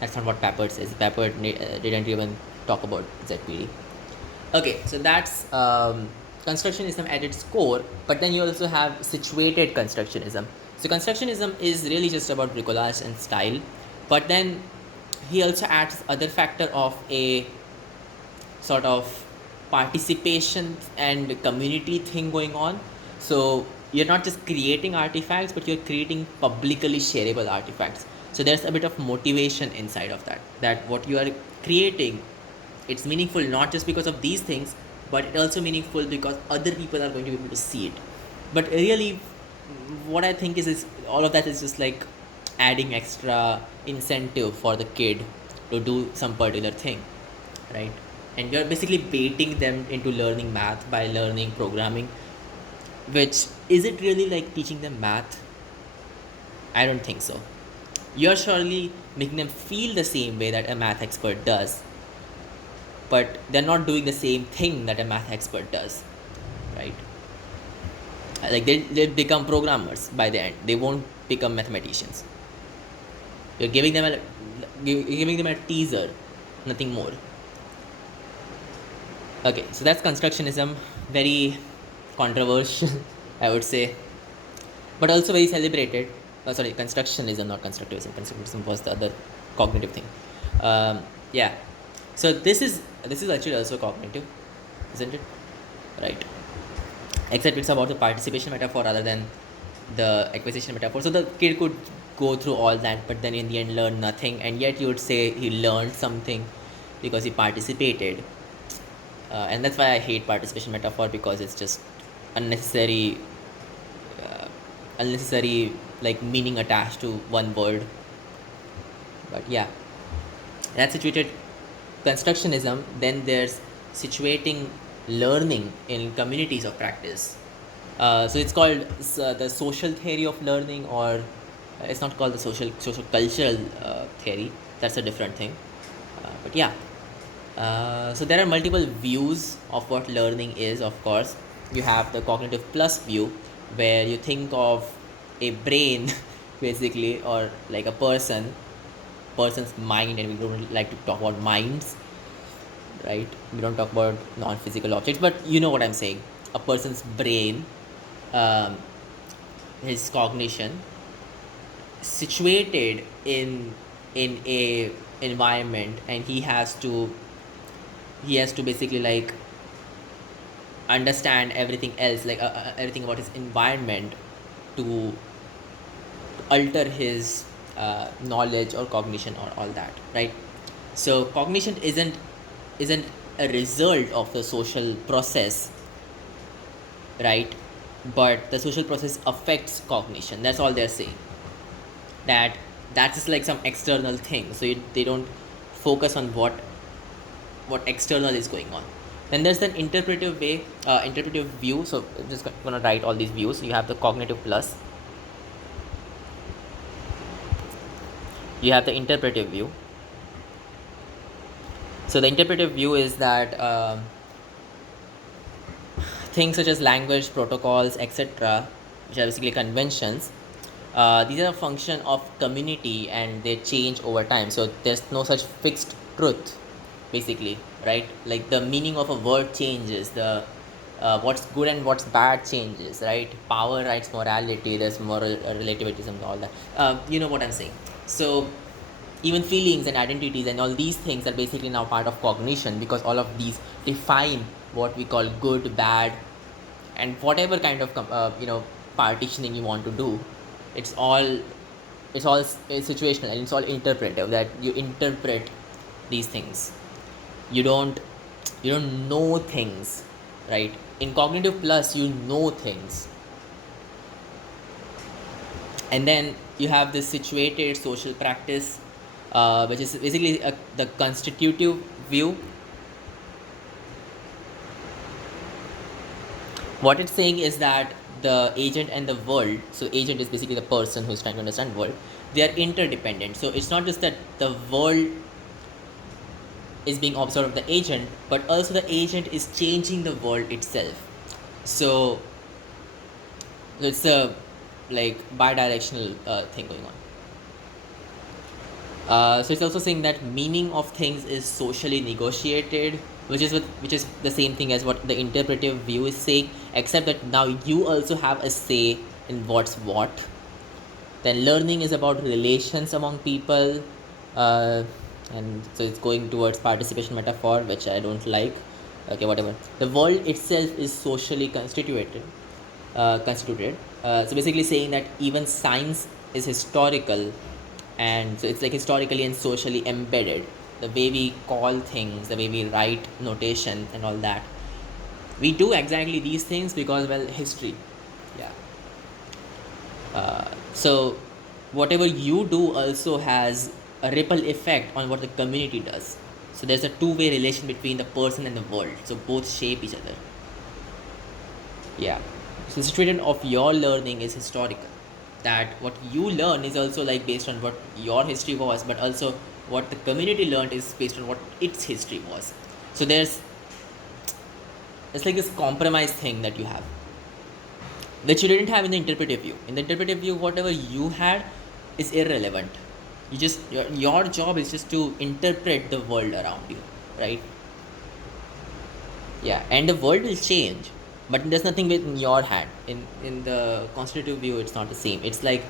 That's not what Peppard says. Peppard didn't even talk about ZPD. Okay, so that's constructionism at its core, but then you also have situated constructionism. So constructionism is really just about bricolage and style, but then he also adds other factor of a sort of participation and community thing going on. So you're not just creating artifacts, but you're creating publicly shareable artifacts. So there's a bit of motivation inside of that what you are creating, it's meaningful not just because of these things, but it's also meaningful because other people are going to be able to see it. But really, what I think is all of that is just like adding extra incentive for the kid to do some particular thing, right? And you're basically baiting them into learning math by learning programming, which, is it really like teaching them math? I don't think so. You're surely making them feel the same way that a math expert does, but they're not doing the same thing that a math expert does, right? Like they'll become programmers by the end. They won't become mathematicians. You're giving them a teaser, nothing more. Okay, so that's constructionism. Very controversial, I would say, but also very celebrated. Sorry, constructionism, not constructivism. Constructivism was the other cognitive thing. Yeah. So this is actually also cognitive, isn't it? Right. Except it's about the participation metaphor rather than the acquisition metaphor. So the kid could go through all that, but then in the end learn nothing, and yet you would say he learned something because he participated. And that's why I hate participation metaphor, because it's just unnecessary, uh, unnecessary like meaning attached to one word. But yeah, that's situated constructionism. Then there's situating learning in communities of practice. So it's called the social theory of learning, or it's not called the social cultural theory. That's a different thing. But yeah, so there are multiple views of what learning is. Of course, you have the cognitive plus view, where you think of a brain, basically, or like a person's mind, and we don't like to talk about minds, right? We don't talk about non-physical objects, but you know what I'm saying. A person's brain, um, his cognition, situated in a environment, and he has to basically like understand everything else, like everything about his environment, to alter his knowledge or cognition or all that, right? So cognition isn't a result of the social process, right? But the social process affects cognition. That's all they're saying. That's just like some external thing. So they don't focus on what external is going on. Then there's an interpretive view. So I'm just gonna write all these views. You have the cognitive plus. You have the interpretive view. So the interpretive view is that things such as language, protocols, etc., which are basically conventions, these are a function of community, and they change over time. So there's no such fixed truth, basically, right? Like the meaning of a word changes, the what's good and what's bad changes, right? Power, rights, morality, there's moral relativism, all that. You know what I'm saying. So even feelings and identities and all these things are basically now part of cognition, because all of these define what we call good, bad, and whatever kind of partitioning you want to do. It's all it's all situational, and it's all interpretive, that you interpret these things. You don't you don't know things, right? In cognitive plus, you know things. And then you have this situated social practice, which is basically the constitutive view. What it's saying is that the agent and the world, so agent is basically the person who's trying to understand world, they are interdependent. So it's not just that the world is being observed of the agent, but also the agent is changing the world itself. So it's a like bidirectional thing going on. So it's also saying that meaning of things is socially negotiated, which is the same thing as what the interpretive view is saying, except that now you also have a say in what's what. Then learning is about relations among people, uh, and so it's going towards participation metaphor, which I don't like. Okay, whatever. The world itself is socially constituted. So basically saying that even science is historical, and so it's like historically and socially embedded. The way we call things, the way we write notation, and all that, we do exactly these things because, well, history. Yeah. So whatever you do also has a ripple effect on what the community does. So there's a two-way relation between the person and the world. So both shape each other. Yeah. So the situation of your learning is historical. That what you learn is also like based on what your history was, but also what the community learned is based on what its history was. So it's like this compromise thing that you have, that you didn't have in the interpretive view. In the interpretive view, whatever you had is irrelevant. Your job is just to interpret the world around you, right? Yeah, and the world will change, but there's nothing within your hand. In the constitutive view, it's not the same. It's like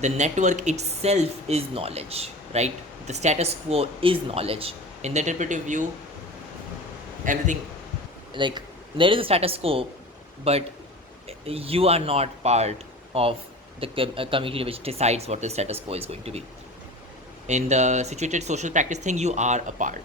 the network itself is knowledge, right? The status quo is knowledge. In the interpretive view, everything, like, there is a status quo, but you are not part of the community which decides what the status quo is going to be. In the situated social practice thing, you are a part.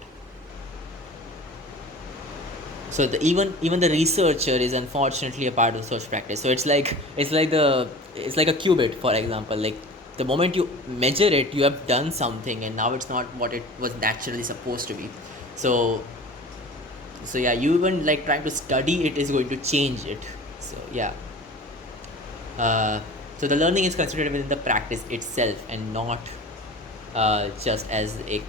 So even the researcher is unfortunately a part of the social practice. So it's like a qubit, for example. Like, the moment you measure it, you have done something, and now it's not what it was naturally supposed to be. So yeah, you even like trying to study it is going to change it. So yeah. uh, so the learning is considered within the practice itself, and not just as a,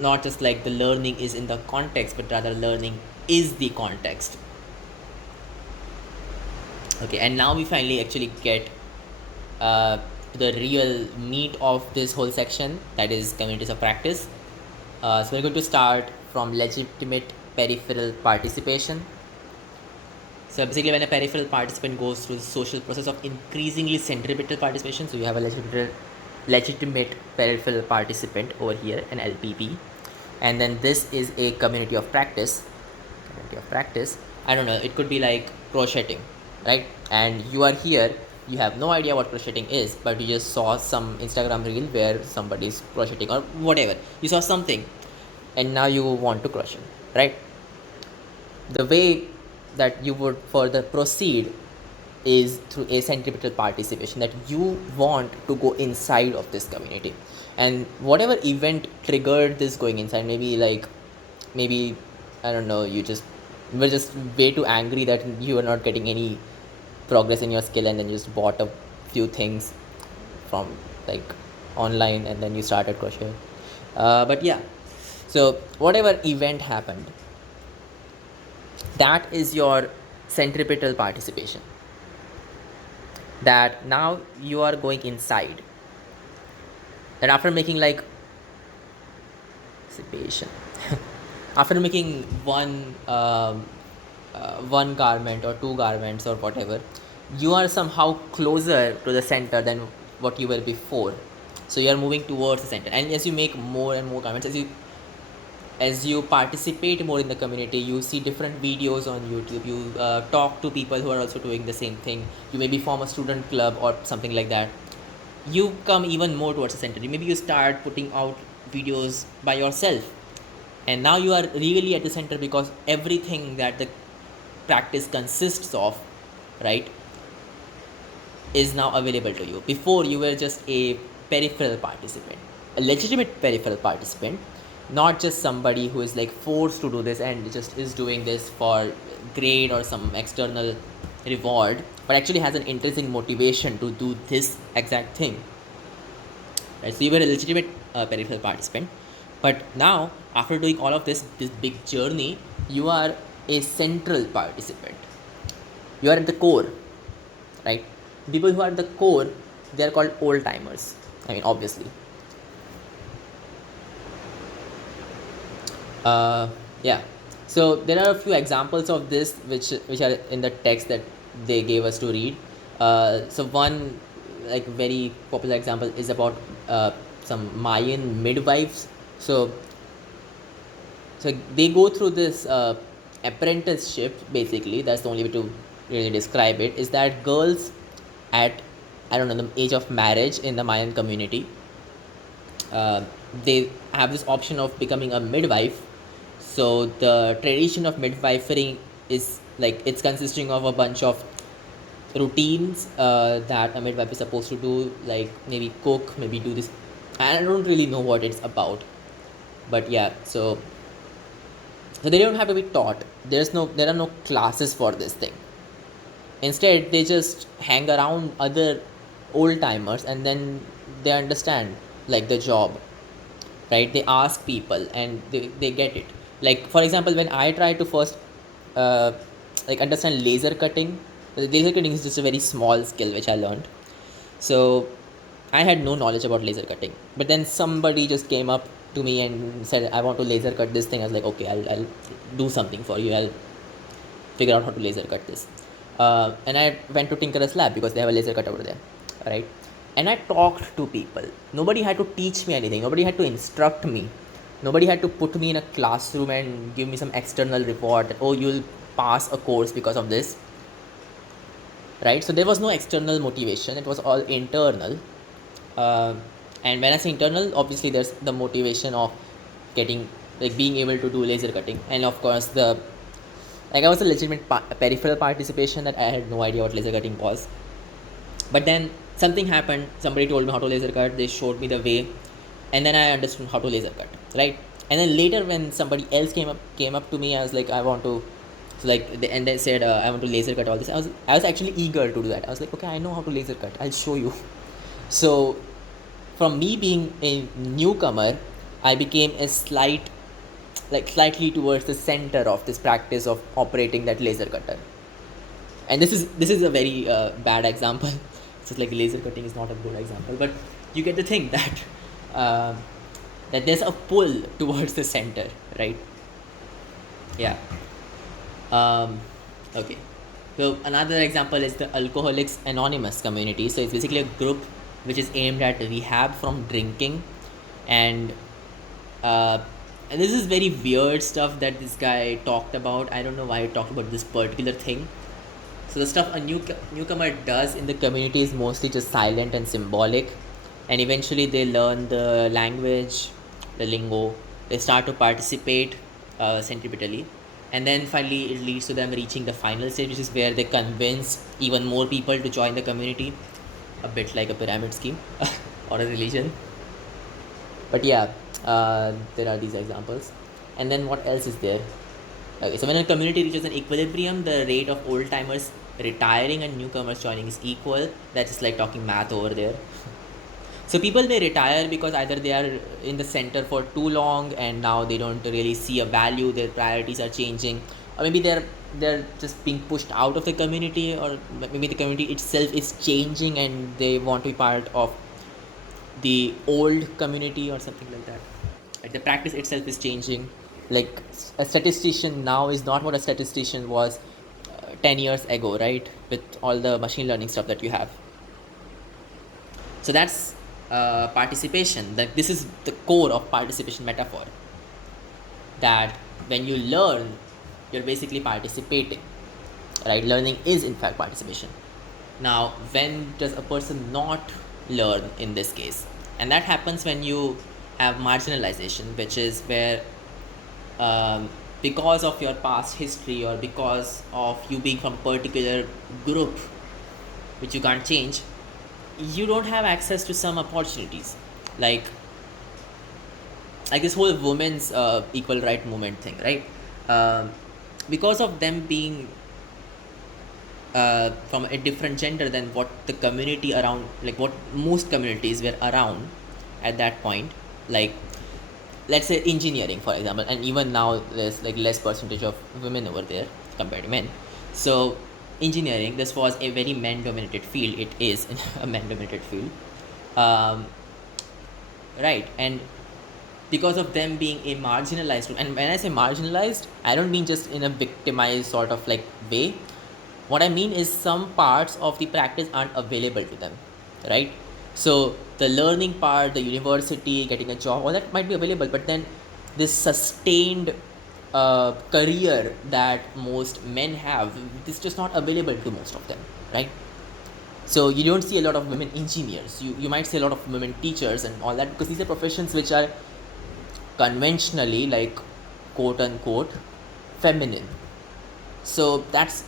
not just like the learning is in the context, but rather learning is the context. Okay, and now we finally actually get to the real meat of this whole section, that is communities of practice. So we're going to start from legitimate peripheral participation. So basically, when a peripheral participant goes through the social process of increasingly centripetal participation, so you have a legitimate peripheral participant over here, an LPP, and then this is a community of practice. Community of practice. I don't know. It could be like crocheting, right? And you are here. You have no idea what crocheting is, but you just saw some Instagram reel where somebody's crocheting or whatever. You saw something, and now you want to crochet, right? The way that you would further proceed is through a centripetal participation, that you want to go inside of this community, and whatever event triggered this going inside, maybe I don't know, you just were just way too angry that you were not getting any progress in your skill, and then you just bought a few things from like online, and then you started crochet. But yeah, so whatever event happened, that is your centripetal participation, that now you are going inside, and after making like participation after making one garment or two garments or whatever, you are somehow closer to the center than what you were before. So you are moving towards the center, and as you make more and more garments, as you participate more in the community, you see different videos on YouTube, you talk to people who are also doing the same thing, you maybe form a student club or something like that, you come even more towards the center. Maybe you start putting out videos by yourself, and now you are really at the center, because everything that the practice consists of, right, is now available to you. Before, you were just a peripheral participant, a legitimate peripheral participant, not just somebody who is like forced to do this and just is doing this for grade or some external reward, but actually has an intrinsic motivation to do this exact thing, right? So you were a legitimate peripheral participant, but now, after doing all of this big journey, you are a central participant. You are at the core, right? People who are at the core, they are called old timers. I mean, obviously. Yeah. So there are a few examples of this which are in the text that they gave us to read. So one like very popular example is about some Mayan midwives. So they go through this apprenticeship. Basically, that's the only way to really describe it. Is that girls at, I don't know, the age of marriage in the Mayan community, they have this option of becoming a midwife. So the tradition of midwifery is like, it's consisting of a bunch of routines that a midwife is supposed to do, like maybe cook, maybe do this. I don't really know what it's about, but yeah. So they don't have to be taught. There are no classes for this thing. Instead, they just hang around other old timers, and then they understand like the job, right? They ask people, and they get it. Like, for example, when I try to first uh, like understand laser cutting, laser cutting is just a very small skill which I learned. So I had no knowledge about laser cutting, but then somebody just came up to me and said, I want to laser cut this thing. I was like, okay, I'll do something for you. I'll figure out how to laser cut this. And I went to Tinker's lab because they have a laser cut over there, right? And I talked to people. Nobody had to teach me anything. Nobody had to instruct me. Nobody had to put me in a classroom and give me some external report that, oh, you'll pass a course because of this, right? So there was no external motivation. It was all internal. uh, and when I say internal, obviously there's the motivation of getting, like, being able to do laser cutting, and of course the, like, I was a legitimate peripheral participation that I had no idea what laser cutting was. But then something happened. Somebody told me how to laser cut. They showed me the way, and then I understood how to laser cut, right? And then later, when somebody else came up to me, I was like, I want to, so like, and they said, I want to laser cut all this. I was actually eager to do that. I was like, okay, I know how to laser cut. I'll show you. So from me being a newcomer, I became a slightly towards the center of this practice of operating that laser cutter. And this is a very bad example. So like laser cutting is not a good example, but you get the thing that uh, that there's a pull towards the center, right? Yeah. Um, okay. So another example is the Alcoholics Anonymous community. So it's basically a group which is aimed at rehab from drinking, and uh, and this is very weird stuff that this guy talked about. I don't know why he talked about this particular thing. So the stuff a newcomer does in the community is mostly just silent and symbolic, and eventually they learn the language, the lingo. They start to participate centripetally, and then finally it leads to them reaching the final stage, which is where they convince even more people to join the community, a bit like a pyramid scheme or a religion. But yeah, there are these examples. And then what else is there? Okay, so when a community reaches an equilibrium, the rate of old timers retiring and newcomers joining is equal. That's just like talking math over there. So people may retire because either they are in the center for too long and now they don't really see a value, their priorities are changing, or maybe they're just being pushed out of the community, or maybe the community itself is changing and they want to be part of the old community or something like that. Like the practice itself is changing. Like a statistician now is not what a statistician was 10 years ago, right? With all the machine learning stuff that you have. So that's participation. That this is the core of participation metaphor. That when you learn, you're basically participating, right? Learning is in fact participation. Now, when does a person not learn in this case? And that happens when you have marginalization, which is where because of your past history or because of you being from a particular group which you can't change, you don't have access to some opportunities, like this whole women's equal right movement thing, right? Because of them being from a different gender than what the community around, like what most communities were around at that point, like let's say engineering for example, and even now there's like less percentage of women over there compared to men. So engineering, this was a very men dominated field. It is a men dominated field, um, right? And because of them being a marginalized group, and when I say marginalized, I don't mean just in a victimized sort of like way. What I mean is some parts of the practice aren't available to them, right? So the learning part, the university, getting a job, all that might be available, but then this sustained career that most men have, this is just not available to most of them, right? So you don't see a lot of women engineers. You might see a lot of women teachers and all that, because these are professions which are conventionally, like, quote unquote, feminine. So that's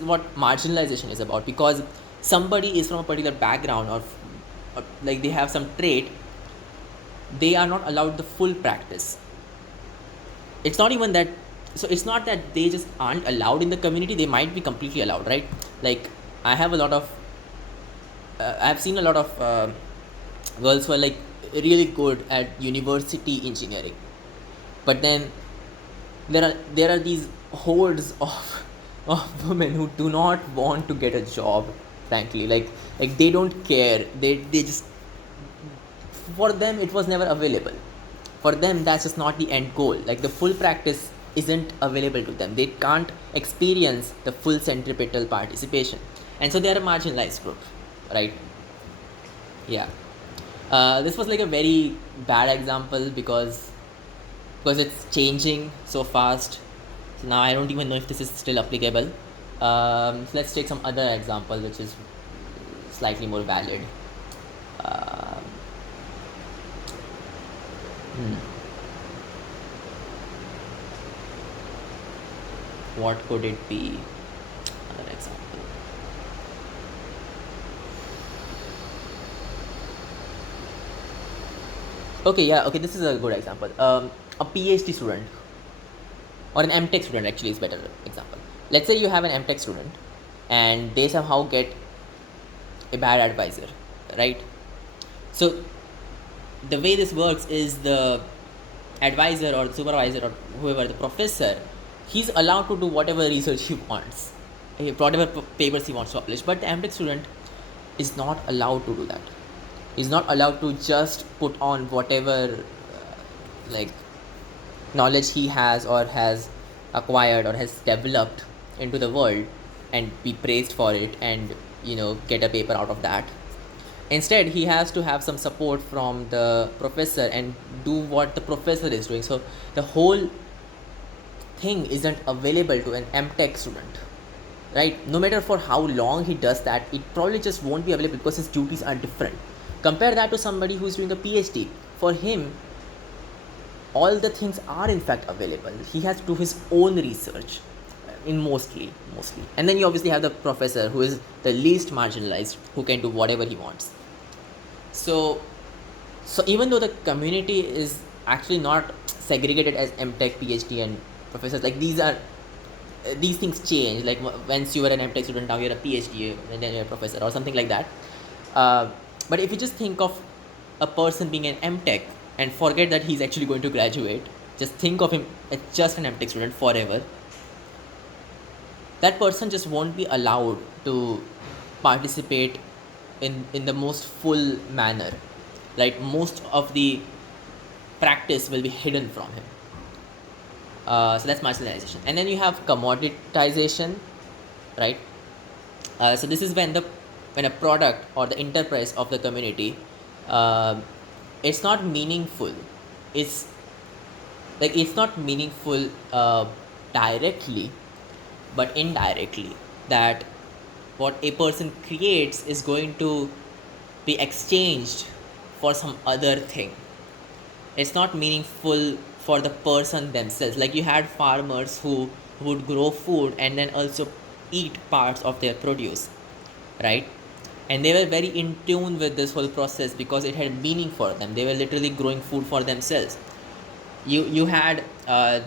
what marginalization is about, because somebody is from a particular background, or like they have some trait, they are not allowed the full practice. It's not even that. So it's not that they just aren't allowed in the community, they might be completely allowed, right? Like I have a lot of I've seen a lot of girls who are like really good at university engineering, but then there are these hordes of women who do not want to get a job, frankly. Like they don't care. They just, for them it was never available. For them that's just not the end goal. Like the full practice isn't available to them. They can't experience the full centripetal participation, and so they are a marginalized group, right? Yeah. This was like a very bad example because it's changing so fast. So now I don't even know if this is still applicable. So let's take some other example which is slightly more valid. Um, what could it be? Another example. Okay, yeah, okay, this is a good example. A PhD student or an MTech student actually is better example. Let's say you have an MTech student and they somehow get a bad advisor, right? So the way this works is the advisor or the supervisor or whoever, the professor, he's allowed to do whatever research he wants, whatever papers he wants to publish. But the MTech student is not allowed to do that. He's not allowed to just put on whatever like knowledge he has or has acquired or has developed into the world and be praised for it and get a paper out of that. Instead, he has to have some support from the professor and do what the professor is doing. So the whole thing isn't available to an MTech student, right? No matter for how long he does that, it probably just won't be available because his duties are different. Compare that to somebody who's doing a PhD. For him, all the things are in fact available. He has to do his own research in mostly, and then you obviously have the professor who is the least marginalized, who can do whatever he wants. So even though the community is actually not segregated as MTech, PhD, and professors, like these things change. Like once you were an MTech student, now you're a PhD, and then you're a professor or something like that. But if you just think of a person being an MTech and forget that he's actually going to graduate, just think of him as just an MTech student forever, that person just won't be allowed to participate in the most full manner. Like most of the practice will be hidden from him. So that's marginalization. And then you have commoditization, right? So this is when a product or the enterprise of the community, it's not meaningful. It's not meaningful directly, but indirectly, that what a person creates is going to be exchanged for some other thing. It's not meaningful for the person themselves. Like you had farmers who would grow food and then also eat parts of their produce, right? And they were very in tune with this whole process because it had meaning for them. They were literally growing food for themselves. You had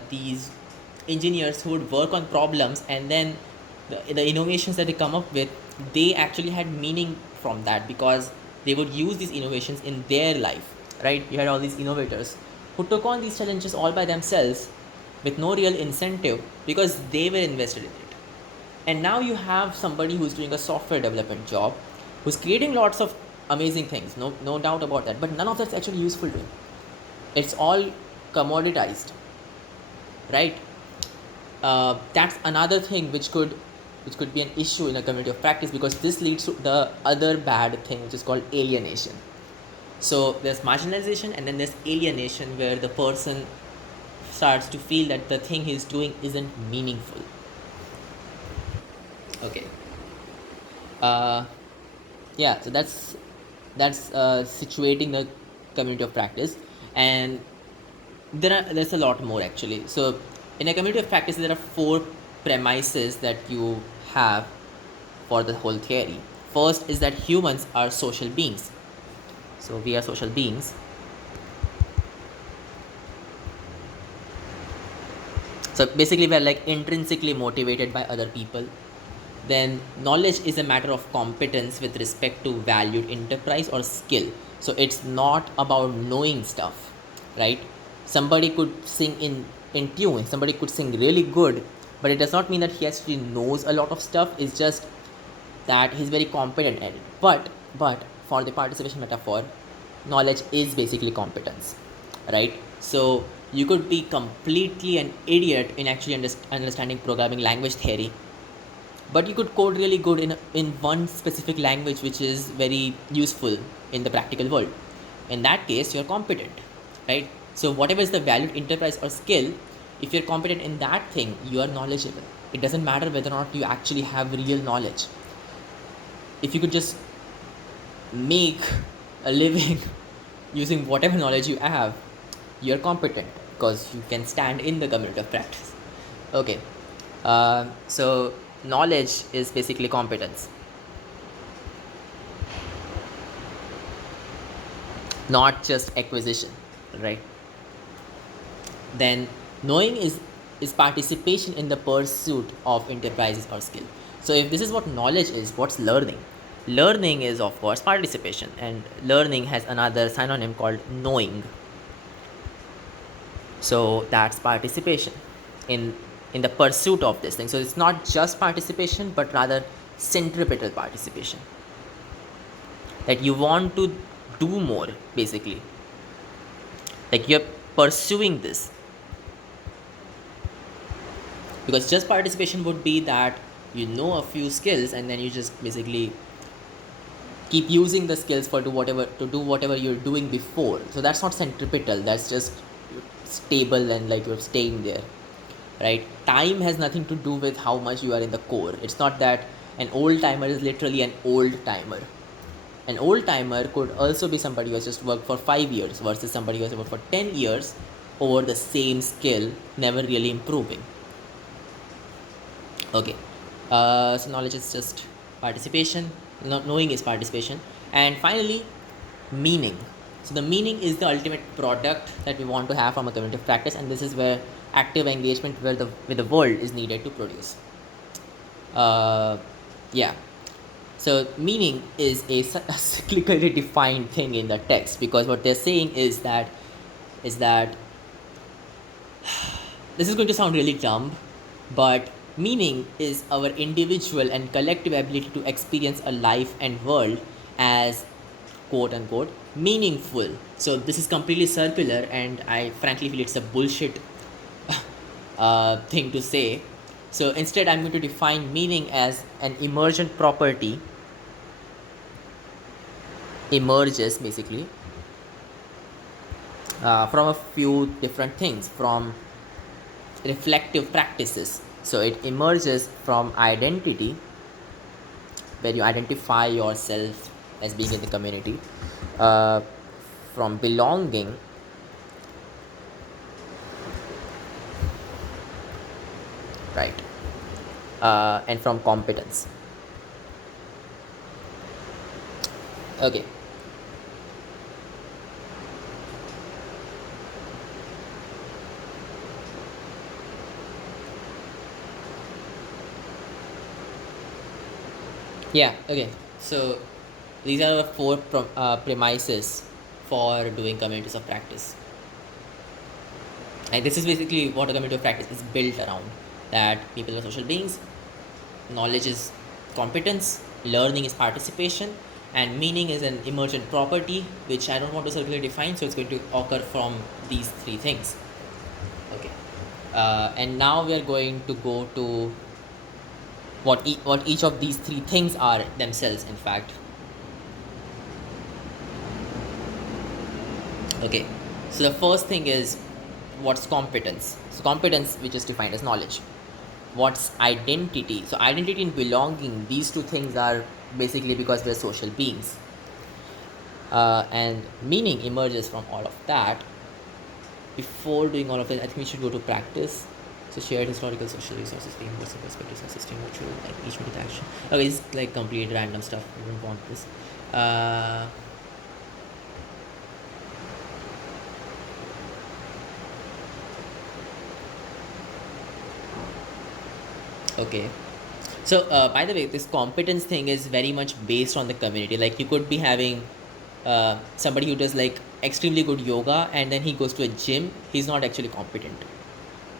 these engineers who would work on problems, and then the innovations that they come up with, they actually had meaning from that because they would use these innovations in their life, right? You had all these innovators who took on these challenges all by themselves with no real incentive because they were invested in it. And now you have somebody who's doing a software development job, who's creating lots of amazing things, no doubt about that, but none of that's actually useful to him. It's all commoditized, right? That's another thing which could be an issue in a community of practice, because this leads to the other bad thing, which is called alienation. So there's marginalization and then there's alienation, where the person starts to feel that the thing he's doing isn't meaningful. Okay. Yeah, so that's situating the community of practice. And there's a lot more actually. So in a community of practice, there are 4 premises that you have for the whole theory. First is that humans are social beings. So we are social beings. So basically we're like intrinsically motivated by other people. Then knowledge is a matter of competence with respect to valued enterprise or skill. So it's not about knowing stuff, right? Somebody could sing in tune, somebody could sing really good, but it does not mean that he actually knows a lot of stuff. It's just that he's very competent at it. But for the participation metaphor, knowledge is basically competence, right? So You could be completely an idiot in actually understanding programming language theory, but you could code really good in one specific language which is very useful in the practical world. In that case, you're competent, right? So whatever is the valued enterprise or skill, if you're competent in that thing, you are knowledgeable. It doesn't matter whether or not you actually have real knowledge. If you could just make a living using whatever knowledge you have, you're competent because you can stand in the community of practice. Okay, so knowledge is basically competence, not just acquisition, right? Then knowing is participation in the pursuit of enterprises or skill. So if this is what knowledge is, what's learning? Learning is of course participation, and learning has another synonym called knowing. So that's participation in the pursuit of this thing. So it's not just participation, but rather centripetal participation, that you want to do more, basically, like you're pursuing this. Because just participation would be that you know a few skills and then you just basically keep using the skills for do whatever you're doing before. So that's not centripetal, that's just stable and like you're staying there, right? Time has nothing to do with how much you are in the core. It's not that an old timer is literally an old timer. An old timer could also be somebody who has just worked for 5 years versus somebody who has worked for 10 years over the same skill, never really improving. Okay, so knowledge is just participation, knowing is participation. And finally, meaning. So the meaning is the ultimate product that we want to have from a community of practice, and this is where active engagement with the world is needed to produce. Yeah. So meaning is a cyclically defined thing in the text, because what they're saying is that this is going to sound really dumb, but meaning is our individual and collective ability to experience a life and world as quote unquote meaningful. So this is completely circular, and I frankly feel it's a bullshit thing to say. So instead, I'm going to define meaning as an emergent property, emerges basically from a few different things, from reflective practices. So it emerges from identity, where you identify yourself as being in the community, uh, from belonging, right, and from competence. Okay. Yeah, okay. So these are the four premises for doing communities of practice. And this is basically what a community of practice is built around, that people are social beings, knowledge is competence, learning is participation, and meaning is an emergent property, which I don't want to circularly define, so it's going to occur from these three things. Okay. And now we are going to go to what each of these three things are themselves, in fact. Okay, so the first thing is, what's competence? So competence, which is defined as knowledge. What's identity? So identity and belonging, these two things are basically because we're social beings, and meaning emerges from all of that. Before doing all of this, I think we should go to practice. So shared historical social resources, frameworks and perspectives, and system virtual engagement with action. Okay, it's like complete random stuff. We don't want this. Okay. So, by the way, this competence thing is very much based on the community. Like, you could be having somebody who does like extremely good yoga, and then he goes to a gym. He's not actually competent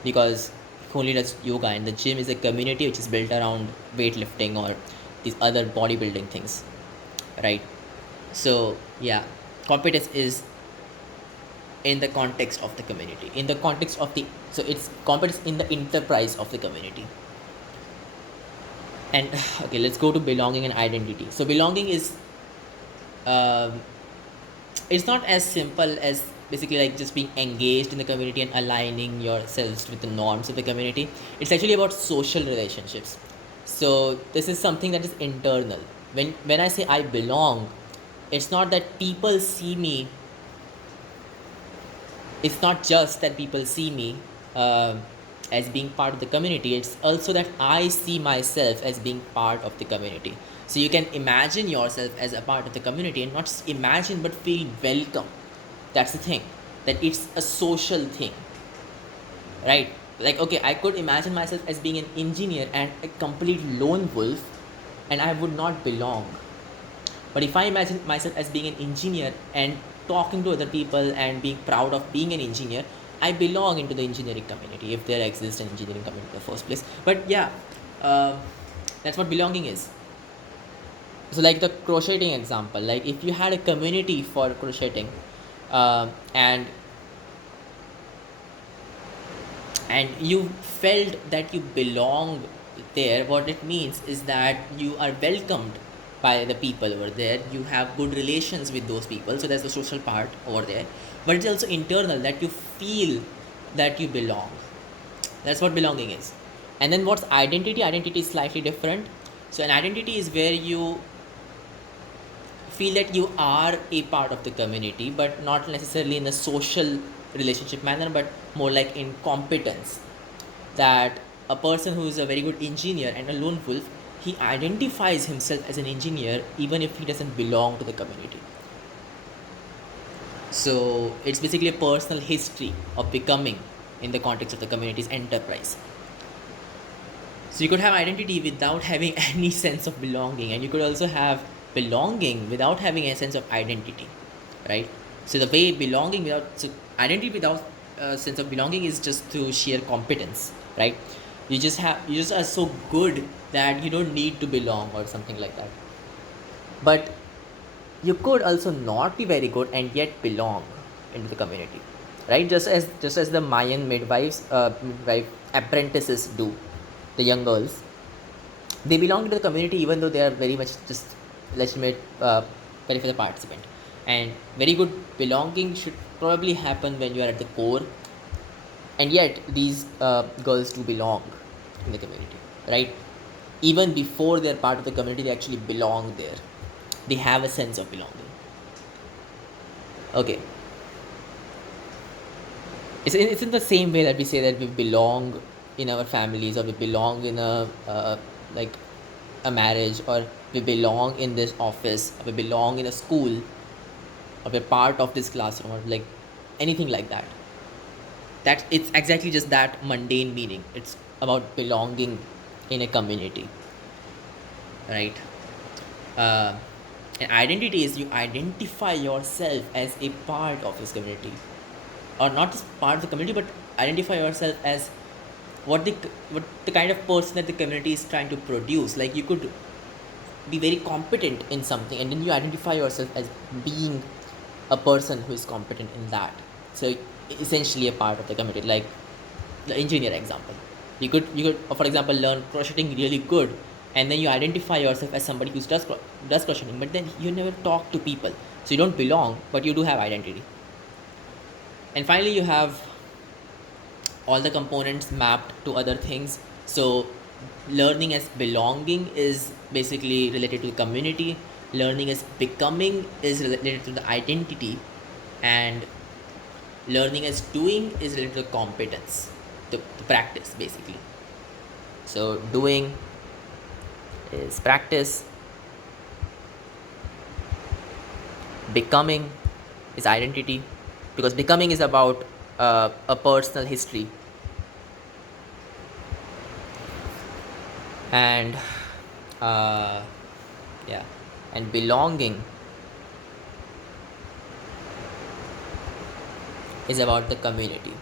because he only does yoga, and the gym is a community which is built around weightlifting or these other bodybuilding things, right? So, yeah, competence is in the context of the community, in the context of the, so it's competence in the enterprise of the community. And okay, let's go to belonging and identity. So belonging is um, it's not as simple as basically like just being engaged in the community and aligning yourselves with the norms of the community. It's actually about social relationships. So this is something that is internal. When I say I belong, it's not that people see me, it's not just that people see me as being part of the community, it's also that I see myself as being part of the community. So you can imagine yourself as a part of the community and not just imagine but feel welcome. That's the thing, that it's a social thing, right? Like, okay, I could imagine myself as being an engineer and a complete lone wolf, and I would not belong. But if I imagine myself as being an engineer and talking to other people and being proud of being an engineer, I belong into the engineering community, if there exists an engineering community in the first place. But yeah, uh, that's what belonging is. So, like the crocheting example, like if you had a community for crocheting, and you felt that you belong there, what it means is that you are welcomed by the people over there, you have good relations with those people, so there's the social part over there. But it's also internal, that you feel that you belong. That's what belonging is. And then what's identity? Identity is slightly different. So an identity is where you feel that you are a part of the community, but not necessarily in a social relationship manner, but more like in competence. That a person who is a very good engineer and a lone wolf, he identifies himself as an engineer even if he doesn't belong to the community. So it's basically a personal history of becoming in the context of the community's enterprise. So you could have identity without having any sense of belonging, and you could also have belonging without having a sense of identity, right? So the way belonging without, so identity without sense of belonging is just through sheer competence, right? You just are so good that you don't need to belong or something like that. But you could also not be very good and yet belong into the community, right? Just as the Mayan midwife apprentices do, the young girls, they belong to the community even though they are very much just legitimate kind of a participant. And very good belonging should probably happen when you are at the core, and yet these girls do belong in the community, right? Even before they're part of the community, they actually belong there, they have a sense of belonging. Okay, it's in the same way that we say that we belong in our families, or we belong in a like a marriage, or we belong in this office, or we belong in a school, or we're part of this classroom, or like anything like that. That it's exactly just that mundane meaning. It's about belonging in a community, right? uh, and identity is you identify yourself as a part of this community, or not just part of the community, but identify yourself as what the what the kind of person that the community is trying to produce. Like you could be very competent in something, and then you identify yourself as being a person who is competent in that. So essentially a part of the community, like the engineer example. You could for example learn crocheting really good, and then you identify yourself as somebody who does crocheting, but then you never talk to people, so you don't belong, but you do have identity. And finally you have all the components mapped to other things. So learning as belonging is basically related to the community, learning as becoming is related to the identity, and learning as doing is related to the competence, the practice basically. So doing is practice, becoming is identity, because becoming is about a personal history, and uh, yeah, and belonging is about the community.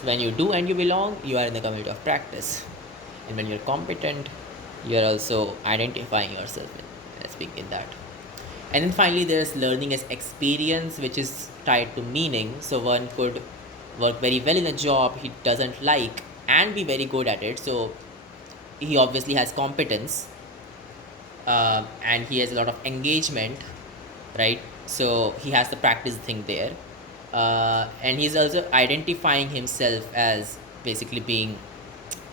So when you do and you belong, you are in the community of practice, and when you're competent, you're also identifying yourself as being in that. And then finally there's learning as experience, which is tied to meaning. So one could work very well in a job he doesn't like and be very good at it, so he obviously has competence, and he has a lot of engagement, right? So he has the practice thing there, and he's also identifying himself as basically being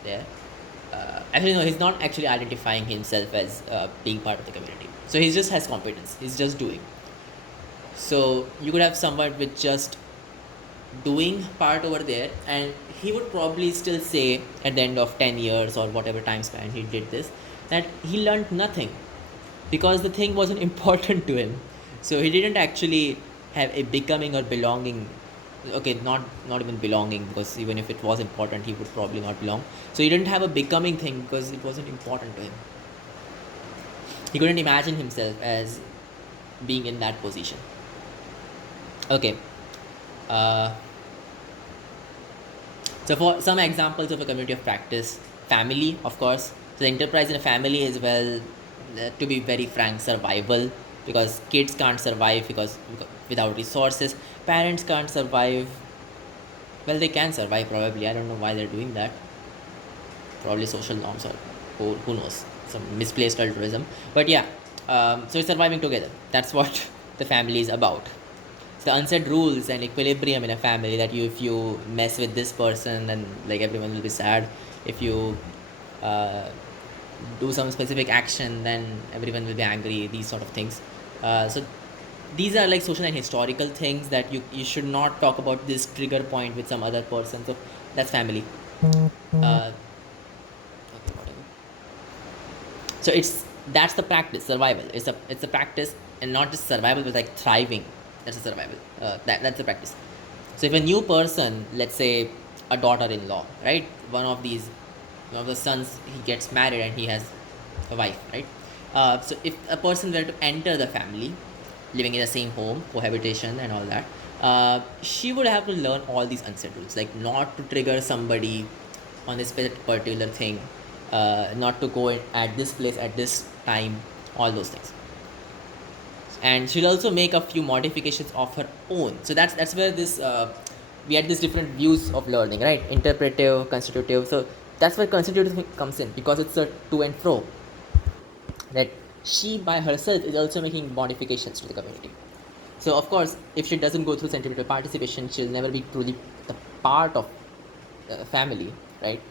there. Actually, no, he's not actually identifying himself as being part of the community. So he just has competence. He's just doing. So you could have someone with just doing part over there, and he would probably still say at the end of 10 years or whatever time span he did this, that he learned nothing because the thing wasn't important to him. So he didn't actually have a becoming or belonging. Okay, not even belonging, because even if it was important he would probably not belong. So he didn't have a becoming thing because it wasn't important to him. He couldn't imagine himself as being in that position. Okay. uh, so for some examples of a community of practice, family, of course. So the enterprise in a family is, well, to be very frank, survival, because kids can't survive because without resources. Parents can't survive. Well, they can survive probably. I don't know why they're doing that. Probably social norms, or who knows, some misplaced altruism. But yeah, so it's surviving together. That's what the family is about. It's the unsaid rules and equilibrium in a family, that if you mess with this person, then like everyone will be sad. If you uh, do some specific action, then everyone will be angry. These sort of things. So these are like social and historical things that you should not talk about this trigger point with some other person. So that's family. Okay, whatever. So that's the practice, survival. It's a practice, and not just survival but like thriving. That's a survival. That's the practice. So if a new person, let's say a daughter-in-law, right, one of the sons, he gets married and he has a wife, right? So if a person were to enter the family, living in the same home, cohabitation and all that, she would have to learn all these unsaid rules, like not to trigger somebody on this particular thing, not to go at this place at this time, all those things. And she'll also make a few modifications of her own. So that's where this we had these different views of learning, right? Interpretive, constitutive. So that's where constitutive comes in, because it's a to and fro, that she by herself is also making modifications to the community. So of course, if she doesn't go through centimeter participation, she'll never be truly the part of the family, right?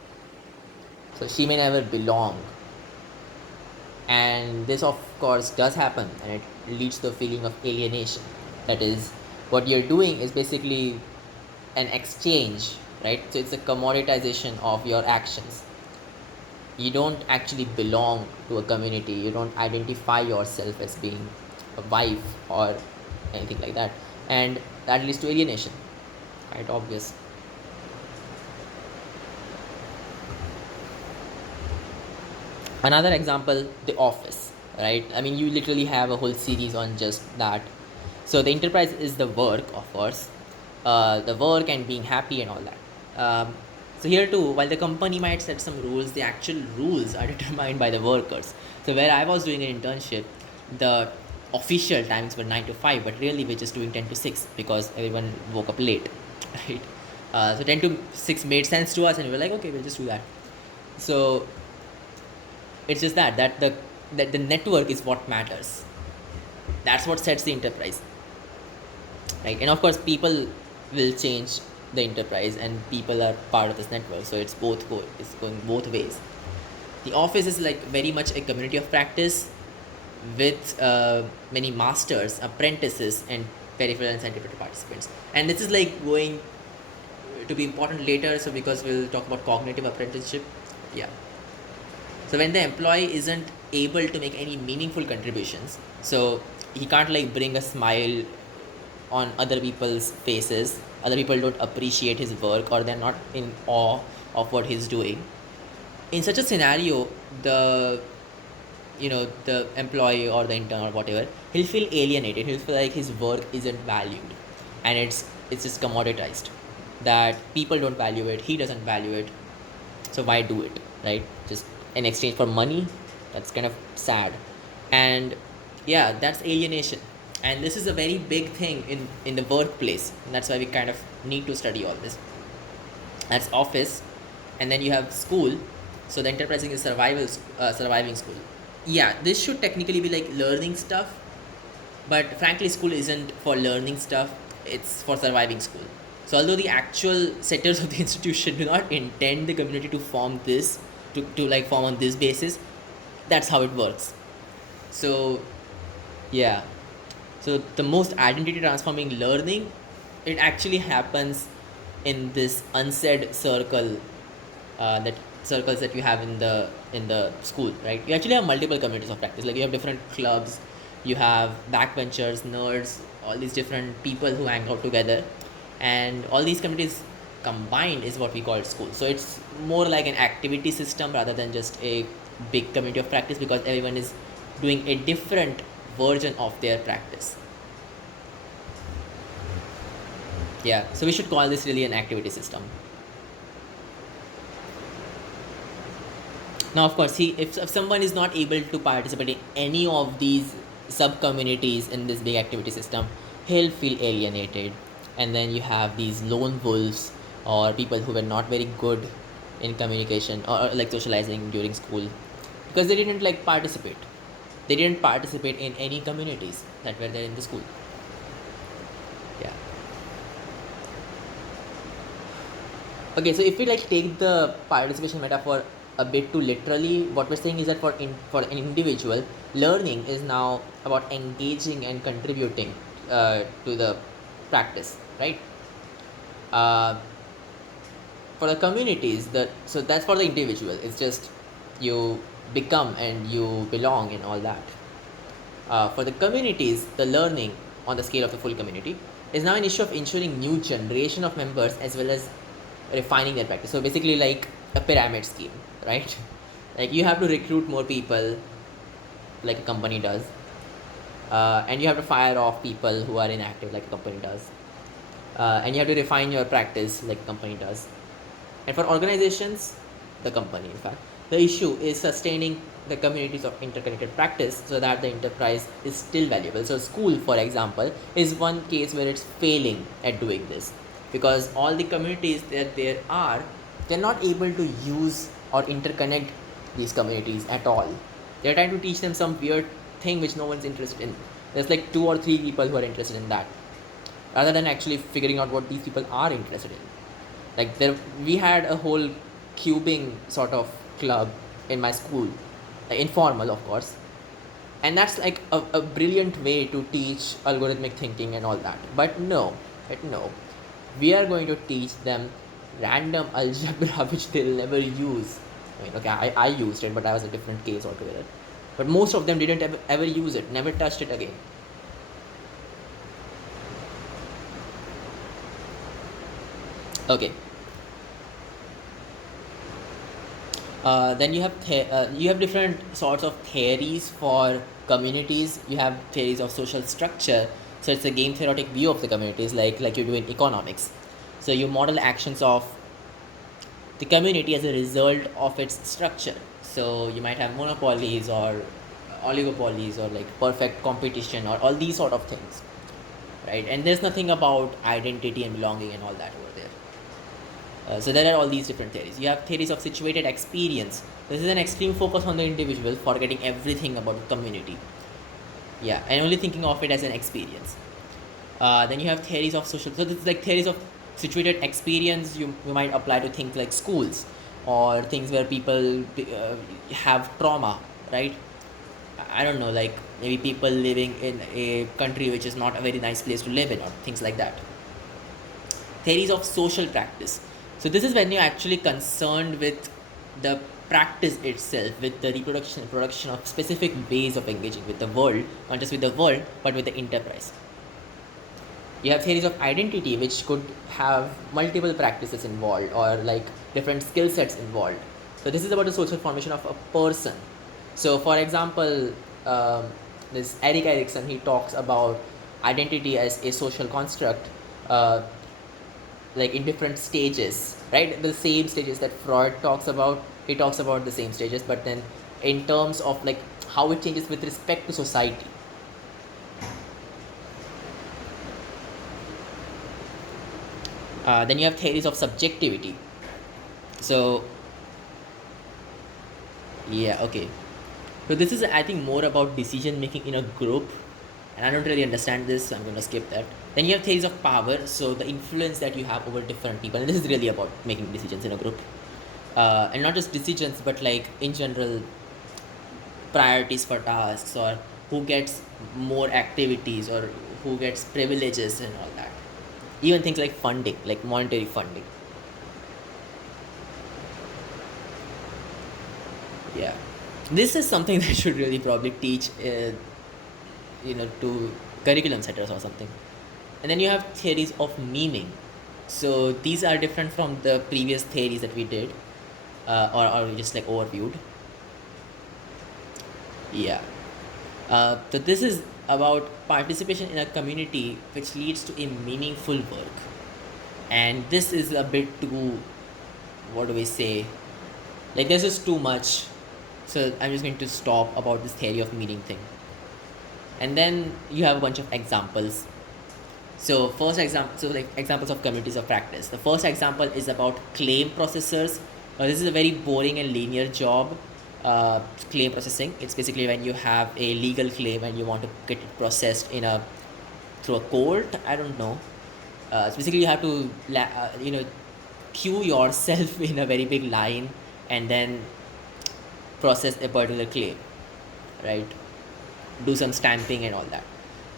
So she may never belong. And this of course does happen, and it leads to a feeling of alienation. That is, what you're doing is basically an exchange, right? So it's a commoditization of your actions. You don't actually belong to a community. You don't identify yourself as being a wife or anything like that, and that leads to alienation, right? Obvious. Another example, The Office, right? I mean, you literally have a whole series on just that. So the enterprise is the work, of course, the work and being happy and all that. So here too, while the company might set some rules, the actual rules are determined by the workers. So where I was doing an internship, the official times were 9 to 5, but really we're just doing 10 to 6 because everyone woke up late, right? So 10 to 6 made sense to us, and we were like, okay, we'll just do that. So it's just that the network is what matters. That's what sets the enterprise, right? And of course, people will change the enterprise, and people are part of this network. So it's going both ways. The office is like very much a community of practice with many masters, apprentices, and peripheral and scientific participants. And this is like going to be important later. So because we'll talk about cognitive apprenticeship, yeah. So when the employee isn't able to make any meaningful contributions, so he can't like bring a smile on other people's faces, other people don't appreciate his work, or they're not in awe of what he's doing. In such a scenario, the employee or the intern or whatever, he'll feel alienated. He'll feel like his work isn't valued, and it's just commoditized. That people don't value it, he doesn't value it. So why do it, right? Just in exchange for money. That's kind of sad. And Yeah, that's alienation. And this is a very big thing in the workplace. And that's why we kind of need to study all this. That's office. And then you have school. So the enterprising is surviving school. Yeah, this should technically be like learning stuff, but frankly school isn't for learning stuff, it's for surviving school. So although the actual setters of the institution do not intend the community to form this, to like form on this basis, that's how it works. So yeah, so the most identity transforming learning, it actually happens in this unsaid circle, that circles that you have in the school, right? You actually have multiple communities of practice. Like you have different clubs, you have backbenchers, nerds, all these different people who hang out together, and all these communities combined is what we call school. So it's more like an activity system rather than just a big community of practice, because everyone is doing a different version of their practice. Yeah, so we should call this really an activity system. Now, of course, if someone is not able to participate in any of these sub communities in this big activity system, he'll feel alienated. And then you have these lone wolves, or people who were not very good in communication, or like socializing during school, because they didn't like participate. They didn't participate in any communities that were there in the school. Yeah. Okay, so if we like take the participation metaphor a bit too literally, what we're saying is that for an individual, learning is now about engaging and contributing to the practice, right? Uh, for the communities, so that's for the individual. It's just you become and you belong and all that. For the communities, the learning on the scale of the full community is now an issue of ensuring new generation of members as well as refining their practice. So basically, like a pyramid scheme, right? Like you have to recruit more people, like a company does, and you have to fire off people who are inactive, like a company does, and you have to refine your practice, like a company does. And for organizations, the company, in fact, the issue is sustaining the communities of interconnected practice so that the enterprise is still valuable. So, school, for example, is one case where it's failing at doing this, because all the communities that there are, they're not able to use or interconnect these communities at all. They're trying to teach them some weird thing which no one's interested in. There's like two or three people who are interested in that, rather than actually figuring out what these people are interested in. Like there, we had a whole cubing sort of club in my school, like informal, of course, and that's like a brilliant way to teach algorithmic thinking and all that. But no, we are going to teach them random algebra which they'll never use. I mean, okay, I used it, but I was a different case altogether. But most of them didn't ever use it, never touched it again. Okay. Then you have different sorts of theories for communities. You have theories of social structure. So it's a game theoretic view of the communities, like you do in economics. So you model actions of the community as a result of its structure. So you might have monopolies or oligopolies or like perfect competition or all these sort of things, right? And there's nothing about identity and belonging and all that over there. So there are all these different theories. You have theories of situated experience. This is an extreme focus on the individual, forgetting everything about the community. Yeah, and only thinking of it as an experience. Then you have theories of social. So this is like theories of situated experience. You might apply to things like schools, or things where people have trauma, right? I don't know, like maybe people living in a country which is not a very nice place to live in, or things like that. Theories of social practice. So this is when you're actually concerned with the practice itself, with the reproduction and production of specific ways of engaging with the world, not just with the world, but with the enterprise. You have theories of identity, which could have multiple practices involved, or like different skill sets involved. So this is about the social formation of a person. So for example, this Eric Erikson, he talks about identity as a social construct, uh, like in different stages, right? The same stages that Freud talks about, he talks about the same stages, but then in terms of like how it changes with respect to society. Then you have theories of subjectivity. So yeah, okay. So this is, I think, more about decision making in a group, and I don't really understand this, so I'm going to skip that. Then you have theories of power, so the influence that you have over different people, and this is really about making decisions in a group, and not just decisions, but like in general, priorities for tasks, or who gets more activities, or who gets privileges and all that. Even things like funding, like monetary funding. Yeah, this is something that should really probably teach, to curriculum setters or something. And then you have theories of meaning. So these are different from the previous theories that we did, or just like overviewed. Yeah. So this is about participation in a community which leads to a meaningful work. And this is a bit too, what do we say? Like, this is too much. So I'm just going to stop about this theory of meaning thing. And then you have a bunch of examples. So first example, so like examples of communities of practice. The first example is about claim processors. This is a very boring and linear job. Claim processing. It's basically when you have a legal claim and you want to get it processed through a court. I don't know. So basically, you have to queue yourself in a very big line and then process a particular claim, right? Do some stamping and all that.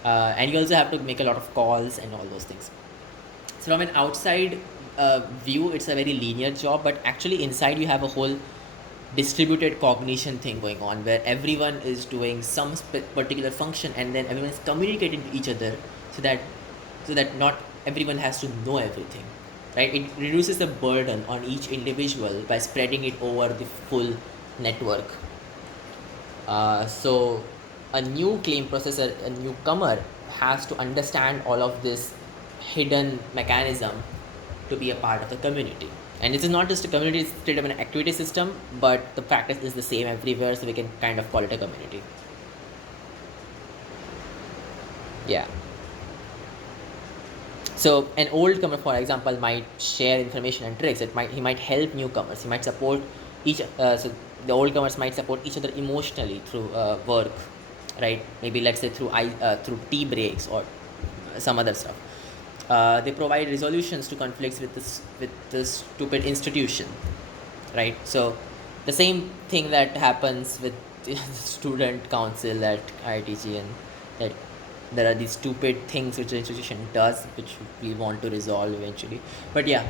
And you also have to make a lot of calls and all those things. So from an outside view, it's a very linear job, but actually inside you have a whole distributed cognition thing going on where everyone is doing some particular function, and then everyone is communicating to each other, so that not everyone has to know everything, right? It reduces the burden on each individual by spreading it over the full network. So a new claim processor, a newcomer, has to understand all of this hidden mechanism to be a part of the community. And this is not just a community, it's straight up an activity system, but the practice is the same everywhere, so we can kind of call it a community. Yeah. So an old comer, for example, might share information and tricks. He might help newcomers. He might support each. So the old comers might support each other emotionally through work, right? Maybe let's say through tea breaks or some other stuff. They provide resolutions to conflicts with this stupid institution, right? So the same thing that happens with the student council at IITG, and that there are these stupid things which the institution does which we want to resolve eventually. But yeah,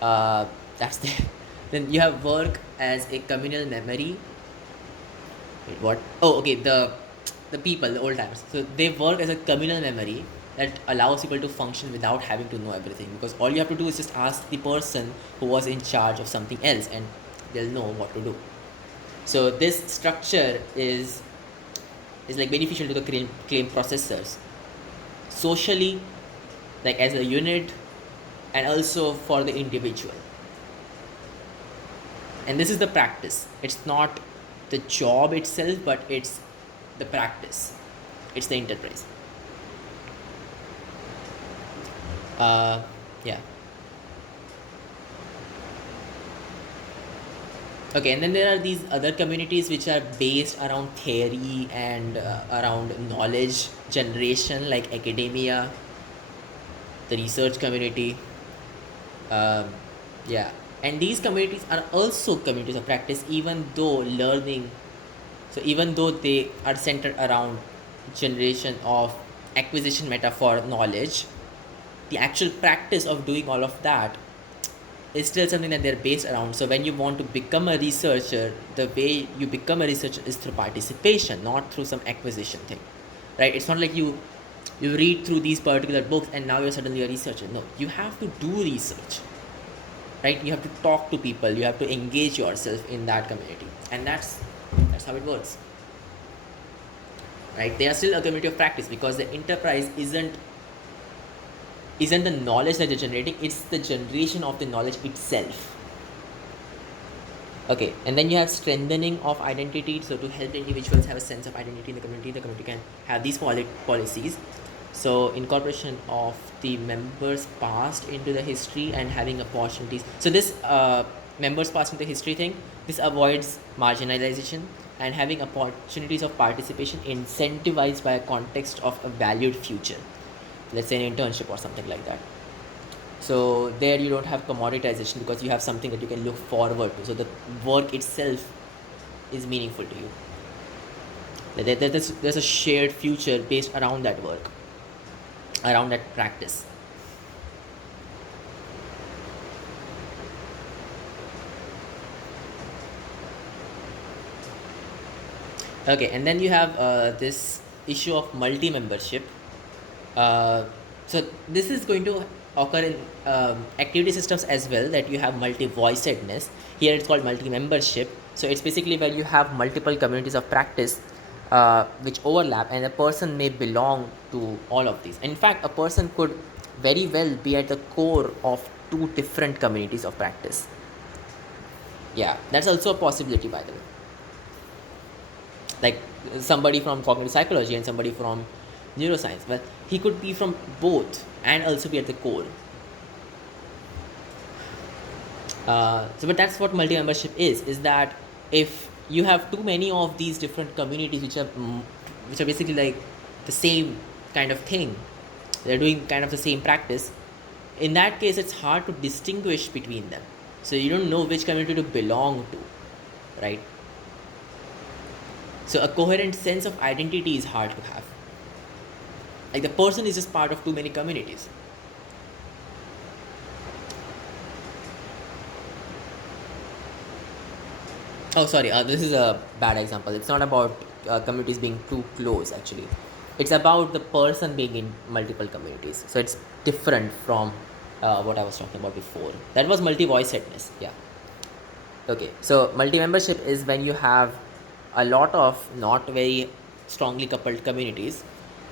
that's the then you have work as a communal memory. Wait, what? Oh, okay, the people, the old timers, so they work as a communal memory that allows people to function without having to know everything, because all you have to do is just ask the person who was in charge of something else, and they'll know what to do. So this structure is like beneficial to the claim processors socially, like as a unit, and also for the individual. And this is the practice. It's not the job itself, but it's the practice. It's the enterprise. Yeah. Okay, and then there are these other communities which are based around theory and around knowledge generation, like academia, the research community. Yeah, and these communities are also communities of practice, even though they are centered around generation of acquisition metaphor knowledge, the actual practice of doing all of that is still something that they're based around. So when you want to become a researcher, the way you become a researcher is through participation, not through some acquisition thing, right? It's not like you read through these particular books and now you're suddenly a researcher. No, you have to do research, right? You have to talk to people, you have to engage yourself in that community, and that's how it works, right? They are still a community of practice because the enterprise isn't the knowledge that they're generating, it's the generation of the knowledge itself. Okay, and then you have strengthening of identity. So to help individuals have a sense of identity in the community can have these policies. So incorporation of the members past into the history and having opportunities. So this members past into history thing, this avoids marginalization and having opportunities of participation incentivized by a context of a valued future. Let's say an internship or something like that. So there you don't have commoditization because you have something that you can look forward to. So the work itself is meaningful to you. There's a shared future based around that work, around that practice. Okay, and then you have this issue of multi-membership. So this is going to occur in activity systems as well, that you have multi-voicedness. Here it's called multi-membership. So it's basically where you have multiple communities of practice which overlap, and a person may belong to all of these. In fact, a person could very well be at the core of two different communities of practice. Yeah, that's also a possibility, by the way. Like somebody from cognitive psychology and somebody from neuroscience. Well, he could be from both and also be at the core. But that's what multi-membership is that if you have too many of these different communities which are basically like the same kind of thing, they're doing kind of the same practice, in that case it's hard to distinguish between them, so you don't know which community to belong to, right? So a coherent sense of identity is hard to have. Like the person is just part of too many communities. Oh, sorry. This is a bad example. It's not about communities being too close, actually. It's about the person being in multiple communities. So it's different from what I was talking about before. That was multi-voicedness. Yeah. Okay. So multi-membership is when you have a lot of not very strongly coupled communities,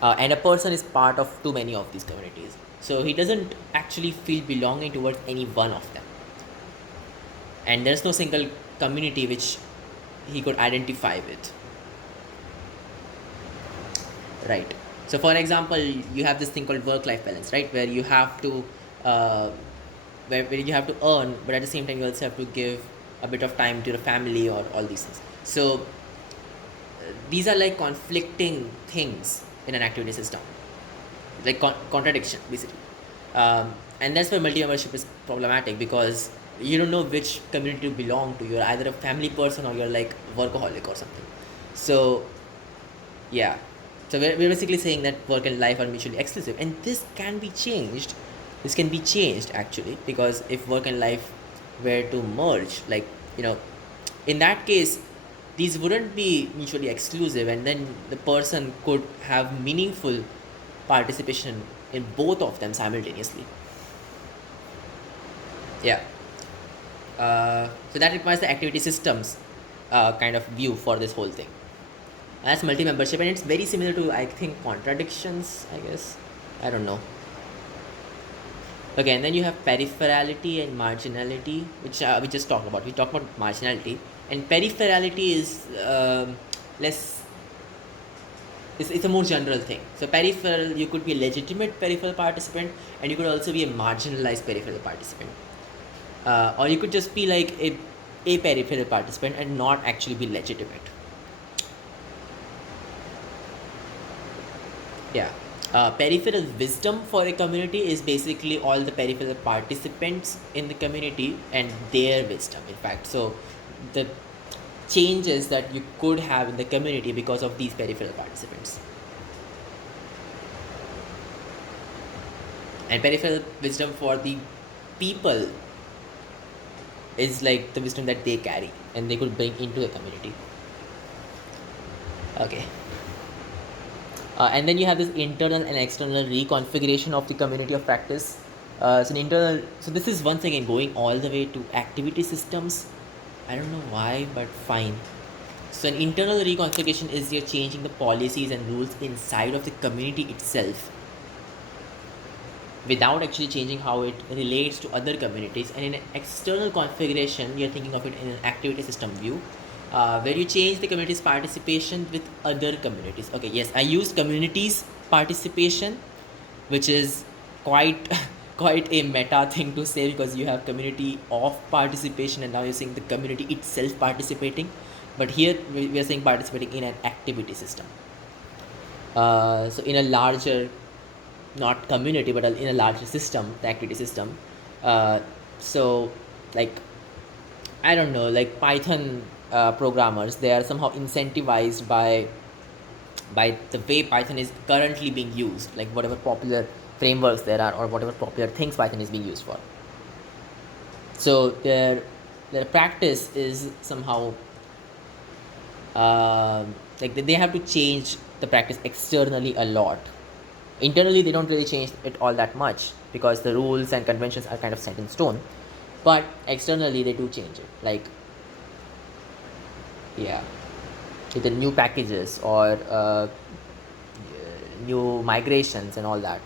and a person is part of too many of these communities. So he doesn't actually feel belonging towards any one of them, and there's no single community which he could identify with, right? So for example, you have this thing called work-life balance, right, where you have to uh, where you have to earn, but at the same time you also have to give a bit of time to the family or all these things. So these are like conflicting things in an activity system, like contradiction basically. And that's why multi-membership is problematic, because you don't know which community you belong to. You're either a family person or you're like workaholic or something. So yeah, so we're basically saying that work and life are mutually exclusive, and this can be changed actually, because if work and life were to merge, like, you know, in that case these wouldn't be mutually exclusive, and then the person could have meaningful participation in both of them simultaneously. Yeah. So that requires the activity systems kind of view for this whole thing. That's multi-membership, and it's very similar to, I think, contradictions, I guess. I don't know. Okay, and then you have peripherality and marginality, which we just talked about. We talked about marginality, and peripherality is less. It's a more general thing. So peripheral, you could be a legitimate peripheral participant, and you could also be a marginalized peripheral participant, or you could just be like a peripheral participant and not actually be legitimate. Yeah. Peripheral wisdom for a community is basically all the peripheral participants in the community and their wisdom, in fact. So the changes that you could have in the community because of these peripheral participants. And peripheral wisdom for the people is like the wisdom that they carry and they could bring into a community. Okay. And then you have this internal and external reconfiguration of the community of practice. So this is once again going all the way to activity systems. I don't know why, but fine. So an internal reconfiguration is you're changing the policies and rules inside of the community itself without actually changing how it relates to other communities. And in an external configuration, you're thinking of it in an activity system view, where you change the community's participation with other communities. Okay, yes, I used communities participation which is quite quite a meta thing to say, because you have community of participation and now you're saying the community itself participating. But here we are saying participating in an activity system. So in a larger, not community, but in a larger system, the activity system. uh, so like, I don't know, like Python programmers, they are somehow incentivized by the way Python is currently being used, like whatever popular frameworks there are or whatever popular things Python is being used for. So their practice is somehow like they have to change the practice externally a lot. Internally, they don't really change it all that much because the rules and conventions are kind of set in stone. But externally, they do change it. Like, yeah, either new packages or new migrations and all that.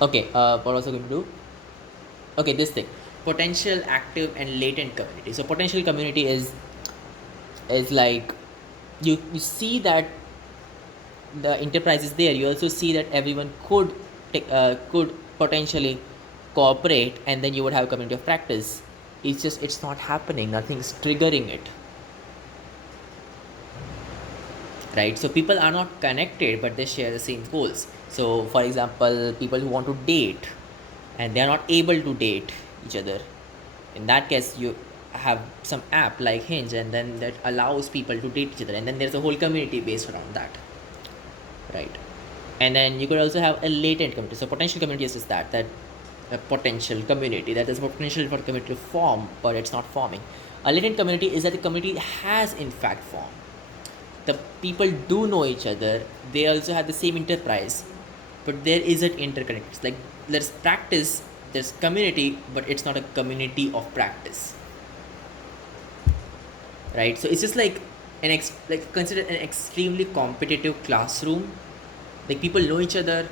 Okay, what was I going to do? Okay, this thing, potential, active, and latent community. So potential community is like, you see that the enterprise is there. You also see that everyone could potentially cooperate, and then you would have a community of practice. It's just, it's not happening. Nothing's triggering it, right? So people are not connected, but they share the same goals. So for example, people who want to date and they are not able to date each other, in that case you have some app like Hinge, and then that allows people to date each other, and then there's a whole community based around that, right? And then you could also have a latent community. So potential community is just that a potential community, that is potential for community to form, but it's not forming. A latent community is that the community has in fact formed. The people do know each other, they also have the same enterprise, but there isn't interconnect. It's like, there's practice, there's community, but it's not a community of practice, right? So it's just like like consider an extremely competitive classroom. Like people know each other,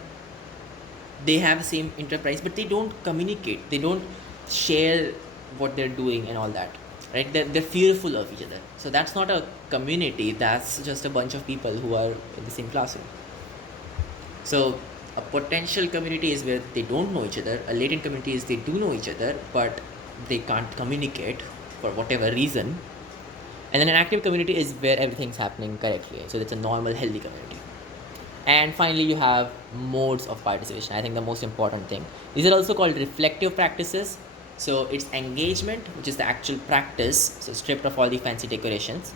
they have the same enterprise, but they don't communicate, they don't share what they're doing and all that, right? They're fearful of each other. So that's not a community, that's just a bunch of people who are in the same classroom. So a potential community is where they don't know each other. A latent community is they do know each other, but they can't communicate for whatever reason. And then an active community is where everything's happening correctly. So it's a normal, healthy community. And finally, you have modes of participation. I think the most important thing. These are also called reflective practices. So it's engagement, which is the actual practice, so stripped of all the fancy decorations.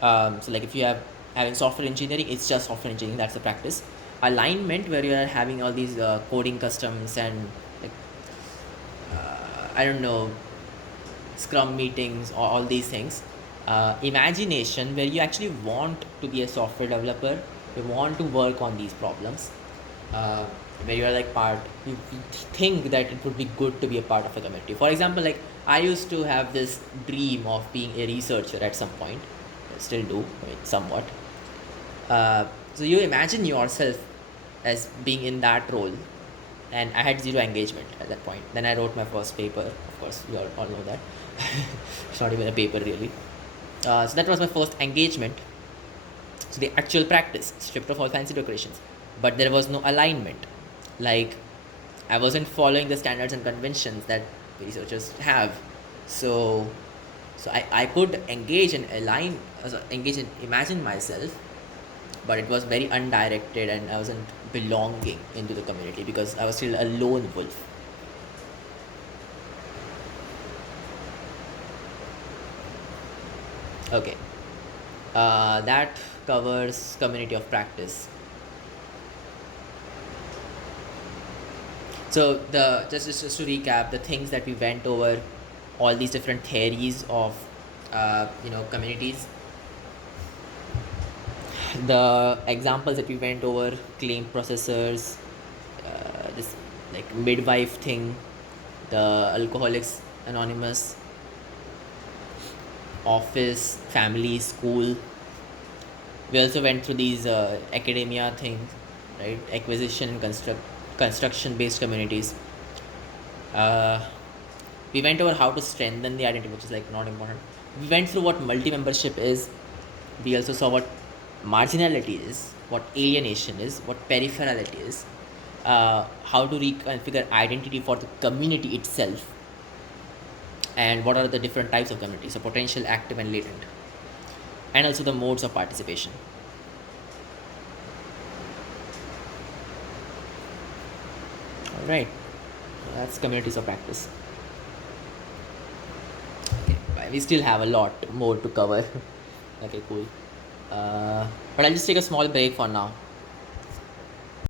So like if you have having software engineering, it's just software engineering, that's the practice. Alignment, where you are having all these coding customs and like I don't know, scrum meetings or all these things. Imagination, where you actually want to be a software developer, you want to work on these problems, where you are like you think that it would be good to be a part of a community. For example, like I used to have this dream of being a researcher at some point. I still do, I mean, somewhat. So you imagine yourself as being in that role, and I had zero engagement at that point. Then I wrote my first paper. Of course, you all know that. It's not even a paper really. So that was my first engagement. So the actual practice, stripped of all fancy decorations, but there was no alignment. Like I wasn't following the standards and conventions that researchers have. So I could engage and align, engage and imagine myself, but it was very undirected, and I wasn't belonging into the community because I was still a lone wolf. Okay, that covers community of practice. So the just to recap the things that we went over, all these different theories of communities, the examples that we went over, claim processors, this like midwife thing, the Alcoholics Anonymous, office, family, school. We also went through these academia things, right? Acquisition and construction based communities. Uh, we went over how to strengthen the identity, which is like not important. We went through what multi membership is. We also saw what marginality is, what alienation is, what peripherality is, how to reconfigure identity for the community itself, and what are the different types of communities, so potential, active, and latent, and also the modes of participation. All right, that's communities of practice. Okay, we still have a lot more to cover. Okay, cool. But I'll just take a small break for now.